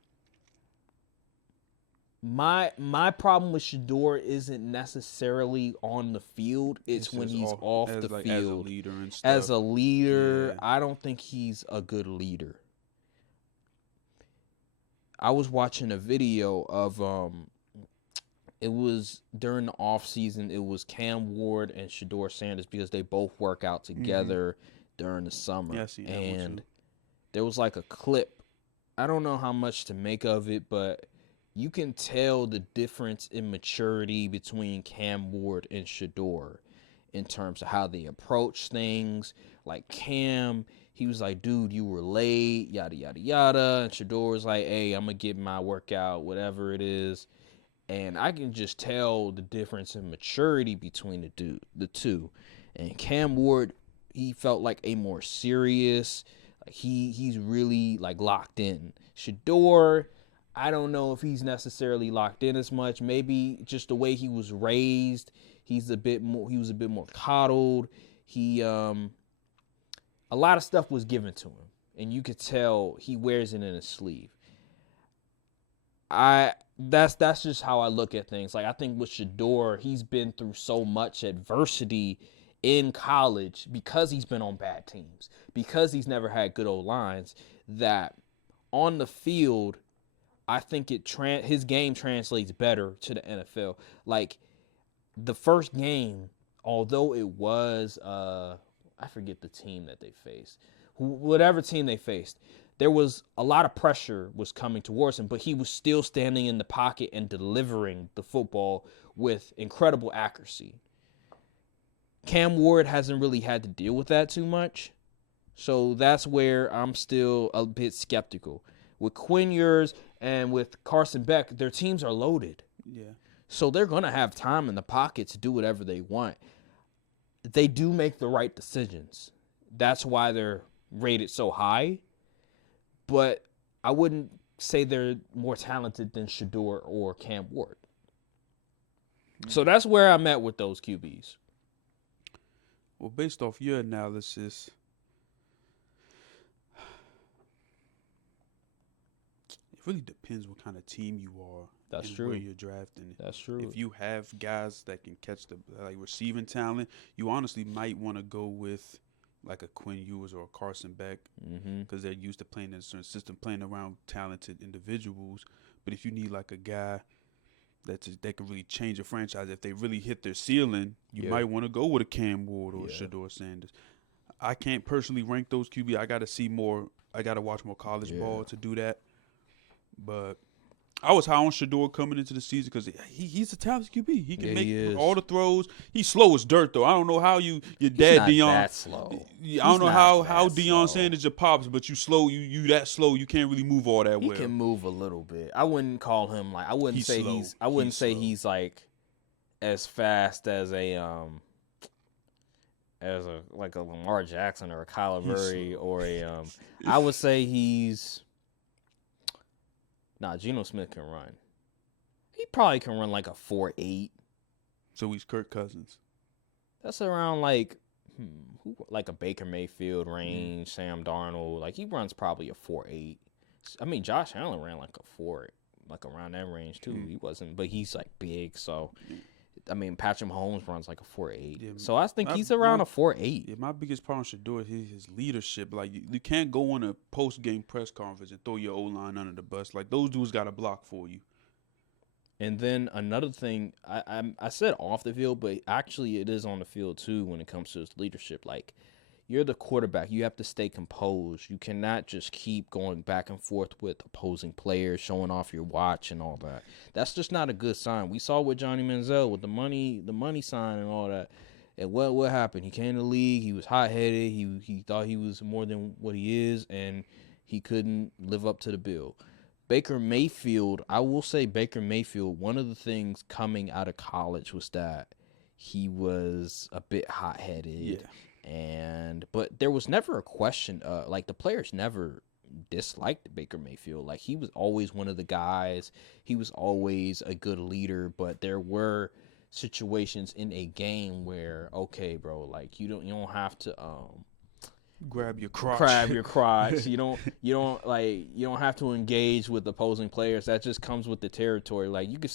my problem with Shedeur isn't necessarily on the field. It's when he's off the field. As a leader and stuff. As a leader, yeah. I don't think he's a good leader. I was watching a video of it was during the off season. It was Cam Ward and Shedeur Sanders because they both work out together during the summer. Yeah, I see that and too. There was like a clip. I don't know how much to make of it, but you can tell the difference in maturity between Cam Ward and Shedeur in terms of how they approach things. Like Cam, he was like, dude, you were late, yada, yada, yada. And Shedeur was like, hey, I'm going to get my workout, whatever it is. And I can just tell the difference in maturity between the two. And Cam Ward, he felt like a more serious, like he's really like locked in. Shedeur, I don't know if he's necessarily locked in as much. Maybe just the way he was raised, he was a bit more coddled. A lot of stuff was given to him, and you could tell he wears it in his sleeve. That's just how I look at things. Like, I think with Shedeur, he's been through so much adversity in college because he's been on bad teams, because he's never had good old lines, that on the field, I think his game translates better to the NFL. Like, the first game, although it was, I forget the team that they faced, whatever team they faced, there was a lot of pressure was coming towards him, but he was still standing in the pocket and delivering the football with incredible accuracy. Cam Ward hasn't really had to deal with that too much, so that's where I'm still a bit skeptical. With Quinn Ewers and with Carson Beck, their teams are loaded. Yeah. So they're going to have time in the pocket to do whatever they want. They do make the right decisions. That's why they're rated so high. But I wouldn't say they're more talented than Shedeur or Cam Ward. So that's where I'm at with those QBs. Well, based off your analysis, it really depends what kind of team you are. That's and true. Where you're drafting. That's true. If you have guys that can catch the receiving talent, you honestly might want to go with like a Quinn Ewers or a Carson Beck because they're used to playing in a certain system, playing around talented individuals. But if you need like a guy that can really change a franchise, if they really hit their ceiling, you might want to go with a Cam Ward or a Shedeur Sanders. I can't personally rank those QB. I got to see more. I got to watch more college ball to do that. But I was high on Shador coming into the season because he's a talented QB. He can make all the throws. He's slow as dirt, though. I don't know how your dad He's not Deion. that slow. I don't know how Deion slow. Sanders your pops, but you slow. You that slow. You can't really move all that well. He can move a little bit. I wouldn't call him like. I wouldn't say slow. he's. I wouldn't say he's like as fast as a like a Lamar Jackson or a Kyler Murray or a I would say he's. Nah, Geno Smith can run. He probably can run like a 4.8. So he's Kirk Cousins. That's around like like a Baker Mayfield range, Sam Darnold. Like he runs probably a 4.8. I mean, Josh Allen ran like a 4, like around that range too. He wasn't, but he's like big. So, I mean, Patrick Mahomes runs like a 4.8. Yeah, so I think he's around a 4.8. Yeah, my biggest problem with Shador is his leadership. Like you can't go on a post game press conference and throw your O-line under the bus. Like those dudes got to block for you. And then another thing, I said off the field, but actually it is on the field too when it comes to his leadership. Like, you're the quarterback. You have to stay composed. You cannot just keep going back and forth with opposing players, showing off your watch and all that. That's just not a good sign. We saw with Johnny Manziel with the money sign and all that. And what happened? He came to the league. He was hot-headed. He thought he was more than what he is, and he couldn't live up to the bill. Baker Mayfield, I will say Baker Mayfield, one of the things coming out of college was that he was a bit hot-headed. Yeah. But there was never a question, like the players never disliked Baker Mayfield. Like he was always one of the guys. He was always a good leader, but there were situations in a game where, okay, bro, like you don't have to grab your crotch. You don't have to engage with opposing players. That just comes with the territory. Like you can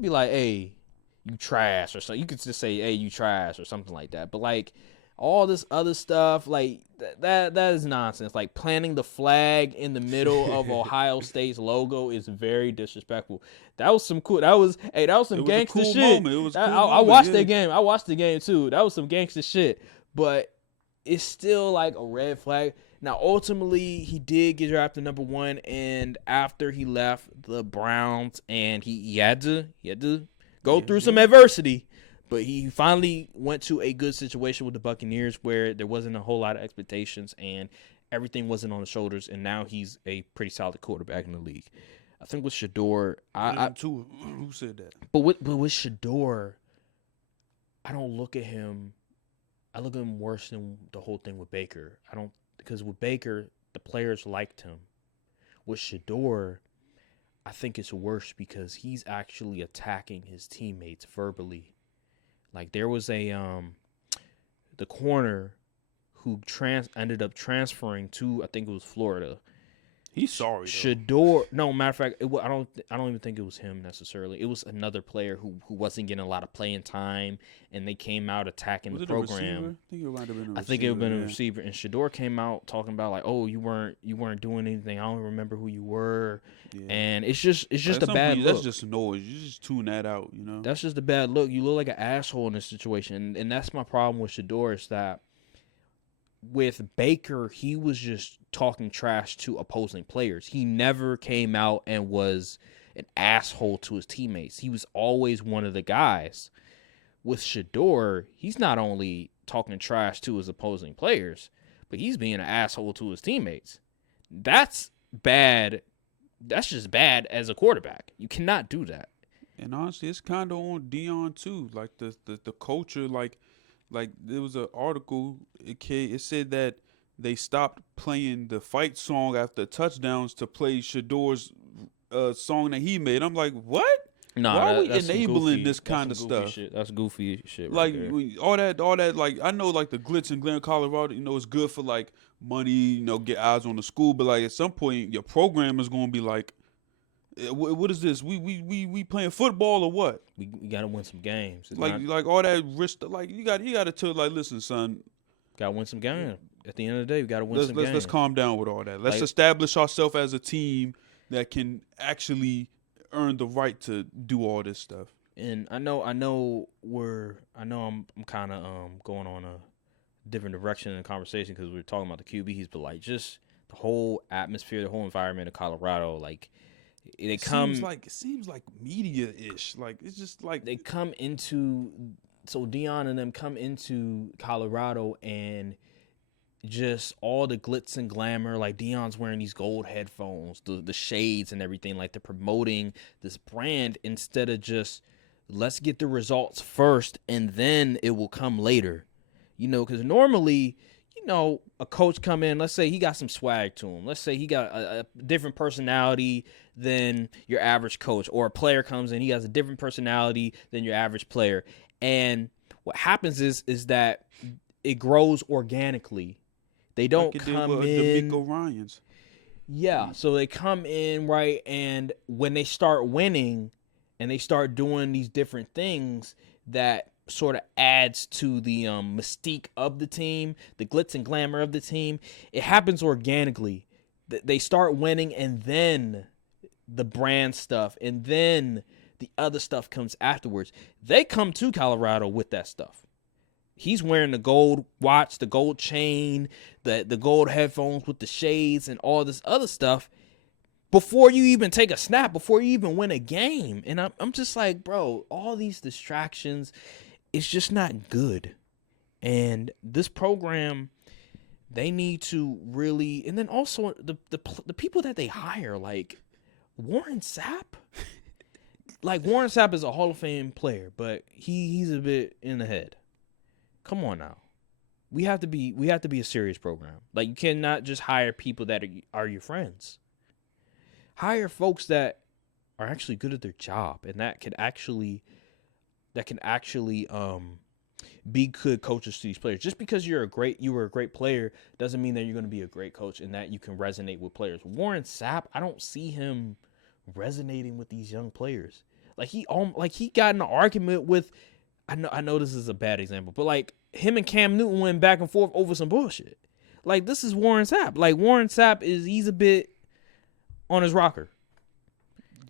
be like, hey, you trash or something. You could just say, hey, you trash or something like that. But like all this other stuff, like that is nonsense. Like planting the flag in the middle of Ohio State's logo is very disrespectful. That was some cool. That was some gangster shit. Moment. It was I watched that game. I watched the game too. That was some gangster shit. But it's still like a red flag. Now, ultimately, he did get drafted number 1, and after he left the Browns, and he had to go through some adversity, but he finally went to a good situation with the Buccaneers where there wasn't a whole lot of expectations and everything wasn't on his shoulders, and now he's a pretty solid quarterback in the league. I think with Shador, who said that? But with Shador, I don't look at him. I look at him worse than the whole thing with Baker. Because with Baker, the players liked him. With Shador, I think it's worse because he's actually attacking his teammates verbally. Like there was the corner who ended up transferring to, I think it was Florida. He's sorry, though. Shador. No, matter of fact, I don't even think it was him necessarily. It was another player who wasn't getting a lot of playing time, and they came out attacking the program. I think it might have been a receiver. I think it would have been a receiver. And Shador came out talking about like, oh, you weren't doing anything. I don't remember who you were. Yeah. And it's just a bad look. That's just noise. You just tune that out, you know. That's just a bad look. You look like an asshole in this situation, and that's my problem with Shador is that. With Baker, he was just talking trash to opposing players. He never came out and was an asshole to his teammates. He was always one of the guys. With Shador, he's not only talking trash to his opposing players, but he's being an asshole to his teammates. That's bad. That's just bad as a quarterback. You cannot do that. And honestly, it's kind of on Deion too. Like the culture, like there was an article. It said that they stopped playing the fight song after touchdowns to play Shador's song that he made. I'm like, what? Nah, why are we enabling this kind of stuff? Shit. That's goofy shit. Like right all that. Like I know, like the glitz and glam, Colorado. You know, it's good for like money. You know, get eyes on the school. But like at some point, your program is going to be like, what is this? We playing football or what? We got to win some games. Like all that risk. Like you got to tell like, listen, son. Got to win some games. At the end of the day, we got to win some games. Let's calm down with all that. Let's establish ourselves as a team that can actually earn the right to do all this stuff. And I'm kind of going on a different direction in the conversation because we're talking about the QBs, but like just the whole atmosphere, the whole environment of Colorado, like It seems like media-ish. Like it's just like they come into Dion and them come into Colorado and just all the glitz and glamour. Like Dion's wearing these gold headphones, the shades and everything. Like they're promoting this brand instead of just let's get the results first and then it will come later. You know, because normally, you know, a coach come in, let's say he got some swag to him. Let's say he got a different personality than your average coach, or a player comes in, he has a different personality than your average player. And what happens is that it grows organically. They don't come in. The Miko Ryans. Yeah, so they come in, right, and when they start winning and they start doing these different things that sort of adds to the mystique of the team, the glitz and glamour of the team, it happens organically. They start winning, and then the brand stuff, and then the other stuff comes afterwards. They come to Colorado with that stuff. He's wearing the gold watch, the gold chain, the gold headphones with the shades and all this other stuff before you even take a snap, before you even win a game. And I'm just like, bro, all these distractions, it's just not good. And this program, they need to really, and then also the people that they hire, like Warren Sapp. Like Warren Sapp is a Hall of Fame player, but he's a bit in the head. Come on now. We have to be a serious program. Like you cannot just hire people that are your friends. Hire folks that are actually good at their job and that can actually be good coaches to these players. Just because you were a great player doesn't mean that you're going to be a great coach and that you can resonate with players. Warren Sapp, I don't see him resonating with these young players. Like he got in an argument with, I know this is a bad example, but like him and Cam Newton went back and forth over some bullshit. Like this is Warren Sapp. Like Warren Sapp he's a bit on his rocker.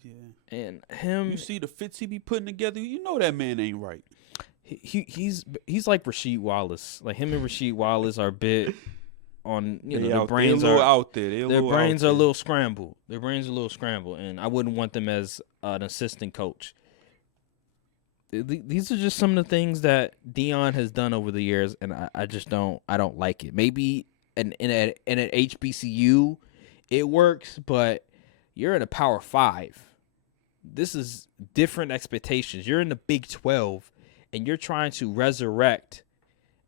Yeah. And him, you see the fits he be putting together, you know that man ain't right. He's like Rasheed Wallace. Like him and Rasheed Wallace are a bit on, you know, their brains are out there. Their brains are a little scrambled. And I wouldn't want them as an assistant coach. These are just some of the things that Dion has done over the years, and I just don't like it. Maybe in an HBCU it works, but you're in a Power 5. This is different expectations. You're in the Big 12, and you're trying to resurrect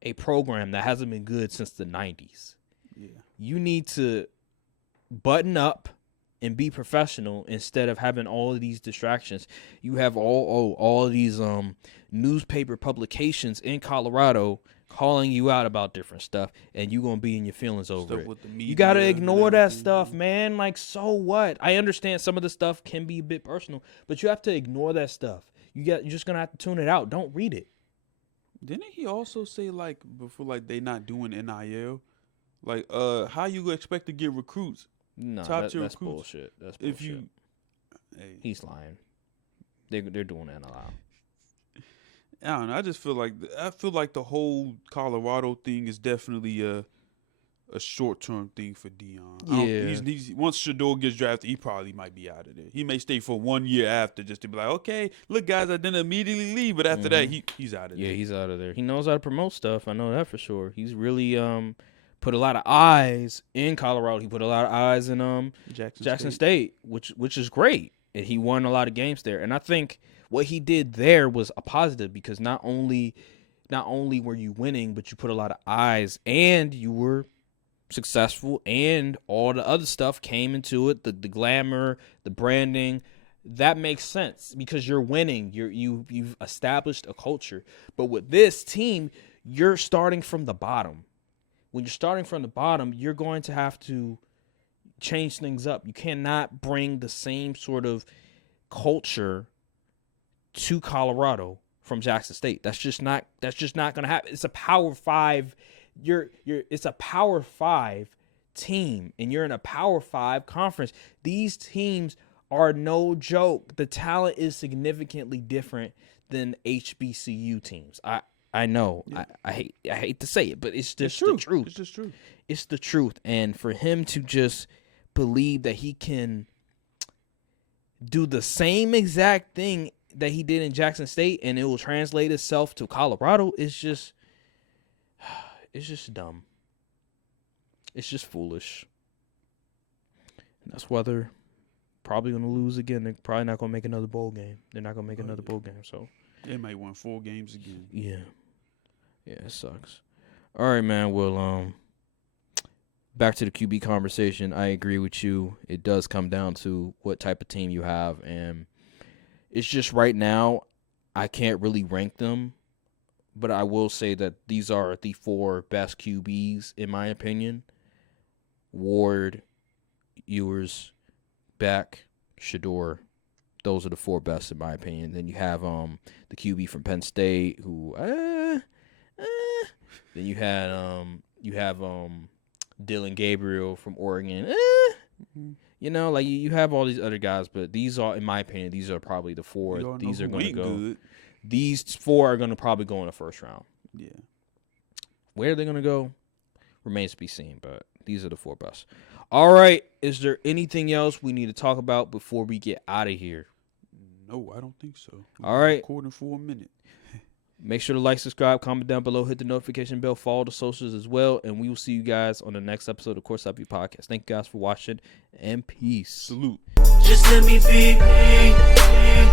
a program that hasn't been good since the 90s. Yeah. You need to button up and be professional instead of having all of these distractions. You have all of these newspaper publications in Colorado calling you out about different stuff, and you're going to be in your feelings over it. You got to ignore that stuff, man. Like, so what? I understand some of the stuff can be a bit personal, but you have to ignore that stuff. You're just going to have to tune it out. Don't read it. Didn't he also say, like, before, like, they not doing NIL? Like, how you expect to get recruits? No, that's bullshit. That's bullshit. He's lying. They're doing that a lot. I don't know. I just feel like the whole Colorado thing is definitely a short-term thing for Dion. Yeah. Once Shador gets drafted, he probably might be out of there. He may stay for 1 year after just to be like, okay, look, guys, I didn't immediately leave, but after that, he's out of there. Yeah, he's out of there. He knows how to promote stuff. I know that for sure. He's really put a lot of eyes in Colorado. He put a lot of eyes in Jackson State, which is great. And he won a lot of games there. And I think what he did there was a positive because not only were you winning, but you put a lot of eyes and you were successful, and all the other stuff came into it, the glamour, the branding. That makes sense because you're winning. You've established a culture. But with this team, you're starting from the bottom. When you're starting from the bottom, you're going to have to change things up. You cannot bring the same sort of culture to Colorado from Jackson State. That's just not going to happen. It's a Power 5. It's a Power 5 team, and you're in a Power 5 conference. These teams are no joke. The talent is significantly different than HBCU teams. I know. Yeah. I hate to say it, but it's just the true. truth. It's just true. It's the truth. And for him to just believe that he can do the same exact thing that he did in Jackson State and it will translate itself to Colorado is just dumb. It's just foolish. And that's why they're probably going to lose again. They're probably not going to make another bowl game. They're not going to make another bowl game. So They might win 4 games again. yeah. Yeah, it sucks. All right, man. Well, back to the QB conversation. I agree with you. It does come down to what type of team you have. And it's just right now, I can't really rank them. But I will say that these are the 4 best QBs, in my opinion. Ward, Ewers, Beck, Shador. Those are the 4 best, in my opinion. Then you have the QB from Penn State, who then you have Dylan Gabriel from Oregon. You know, like you have all these other guys, but these are, in my opinion, these are probably the 4. These are going to go. Good. These 4 are going to probably go in the first round. Yeah. Where they're going to go remains to be seen, but these are the 4 best. All right. Is there anything else we need to talk about before we get out of here? No, I don't think so. All right. Recording for a minute. Make sure to like, subscribe, comment down below, hit the notification bell, follow the socials as well, and we will see you guys on the next episode of Courtside View Podcast. Thank you guys for watching, and peace. Salute. Just let me be.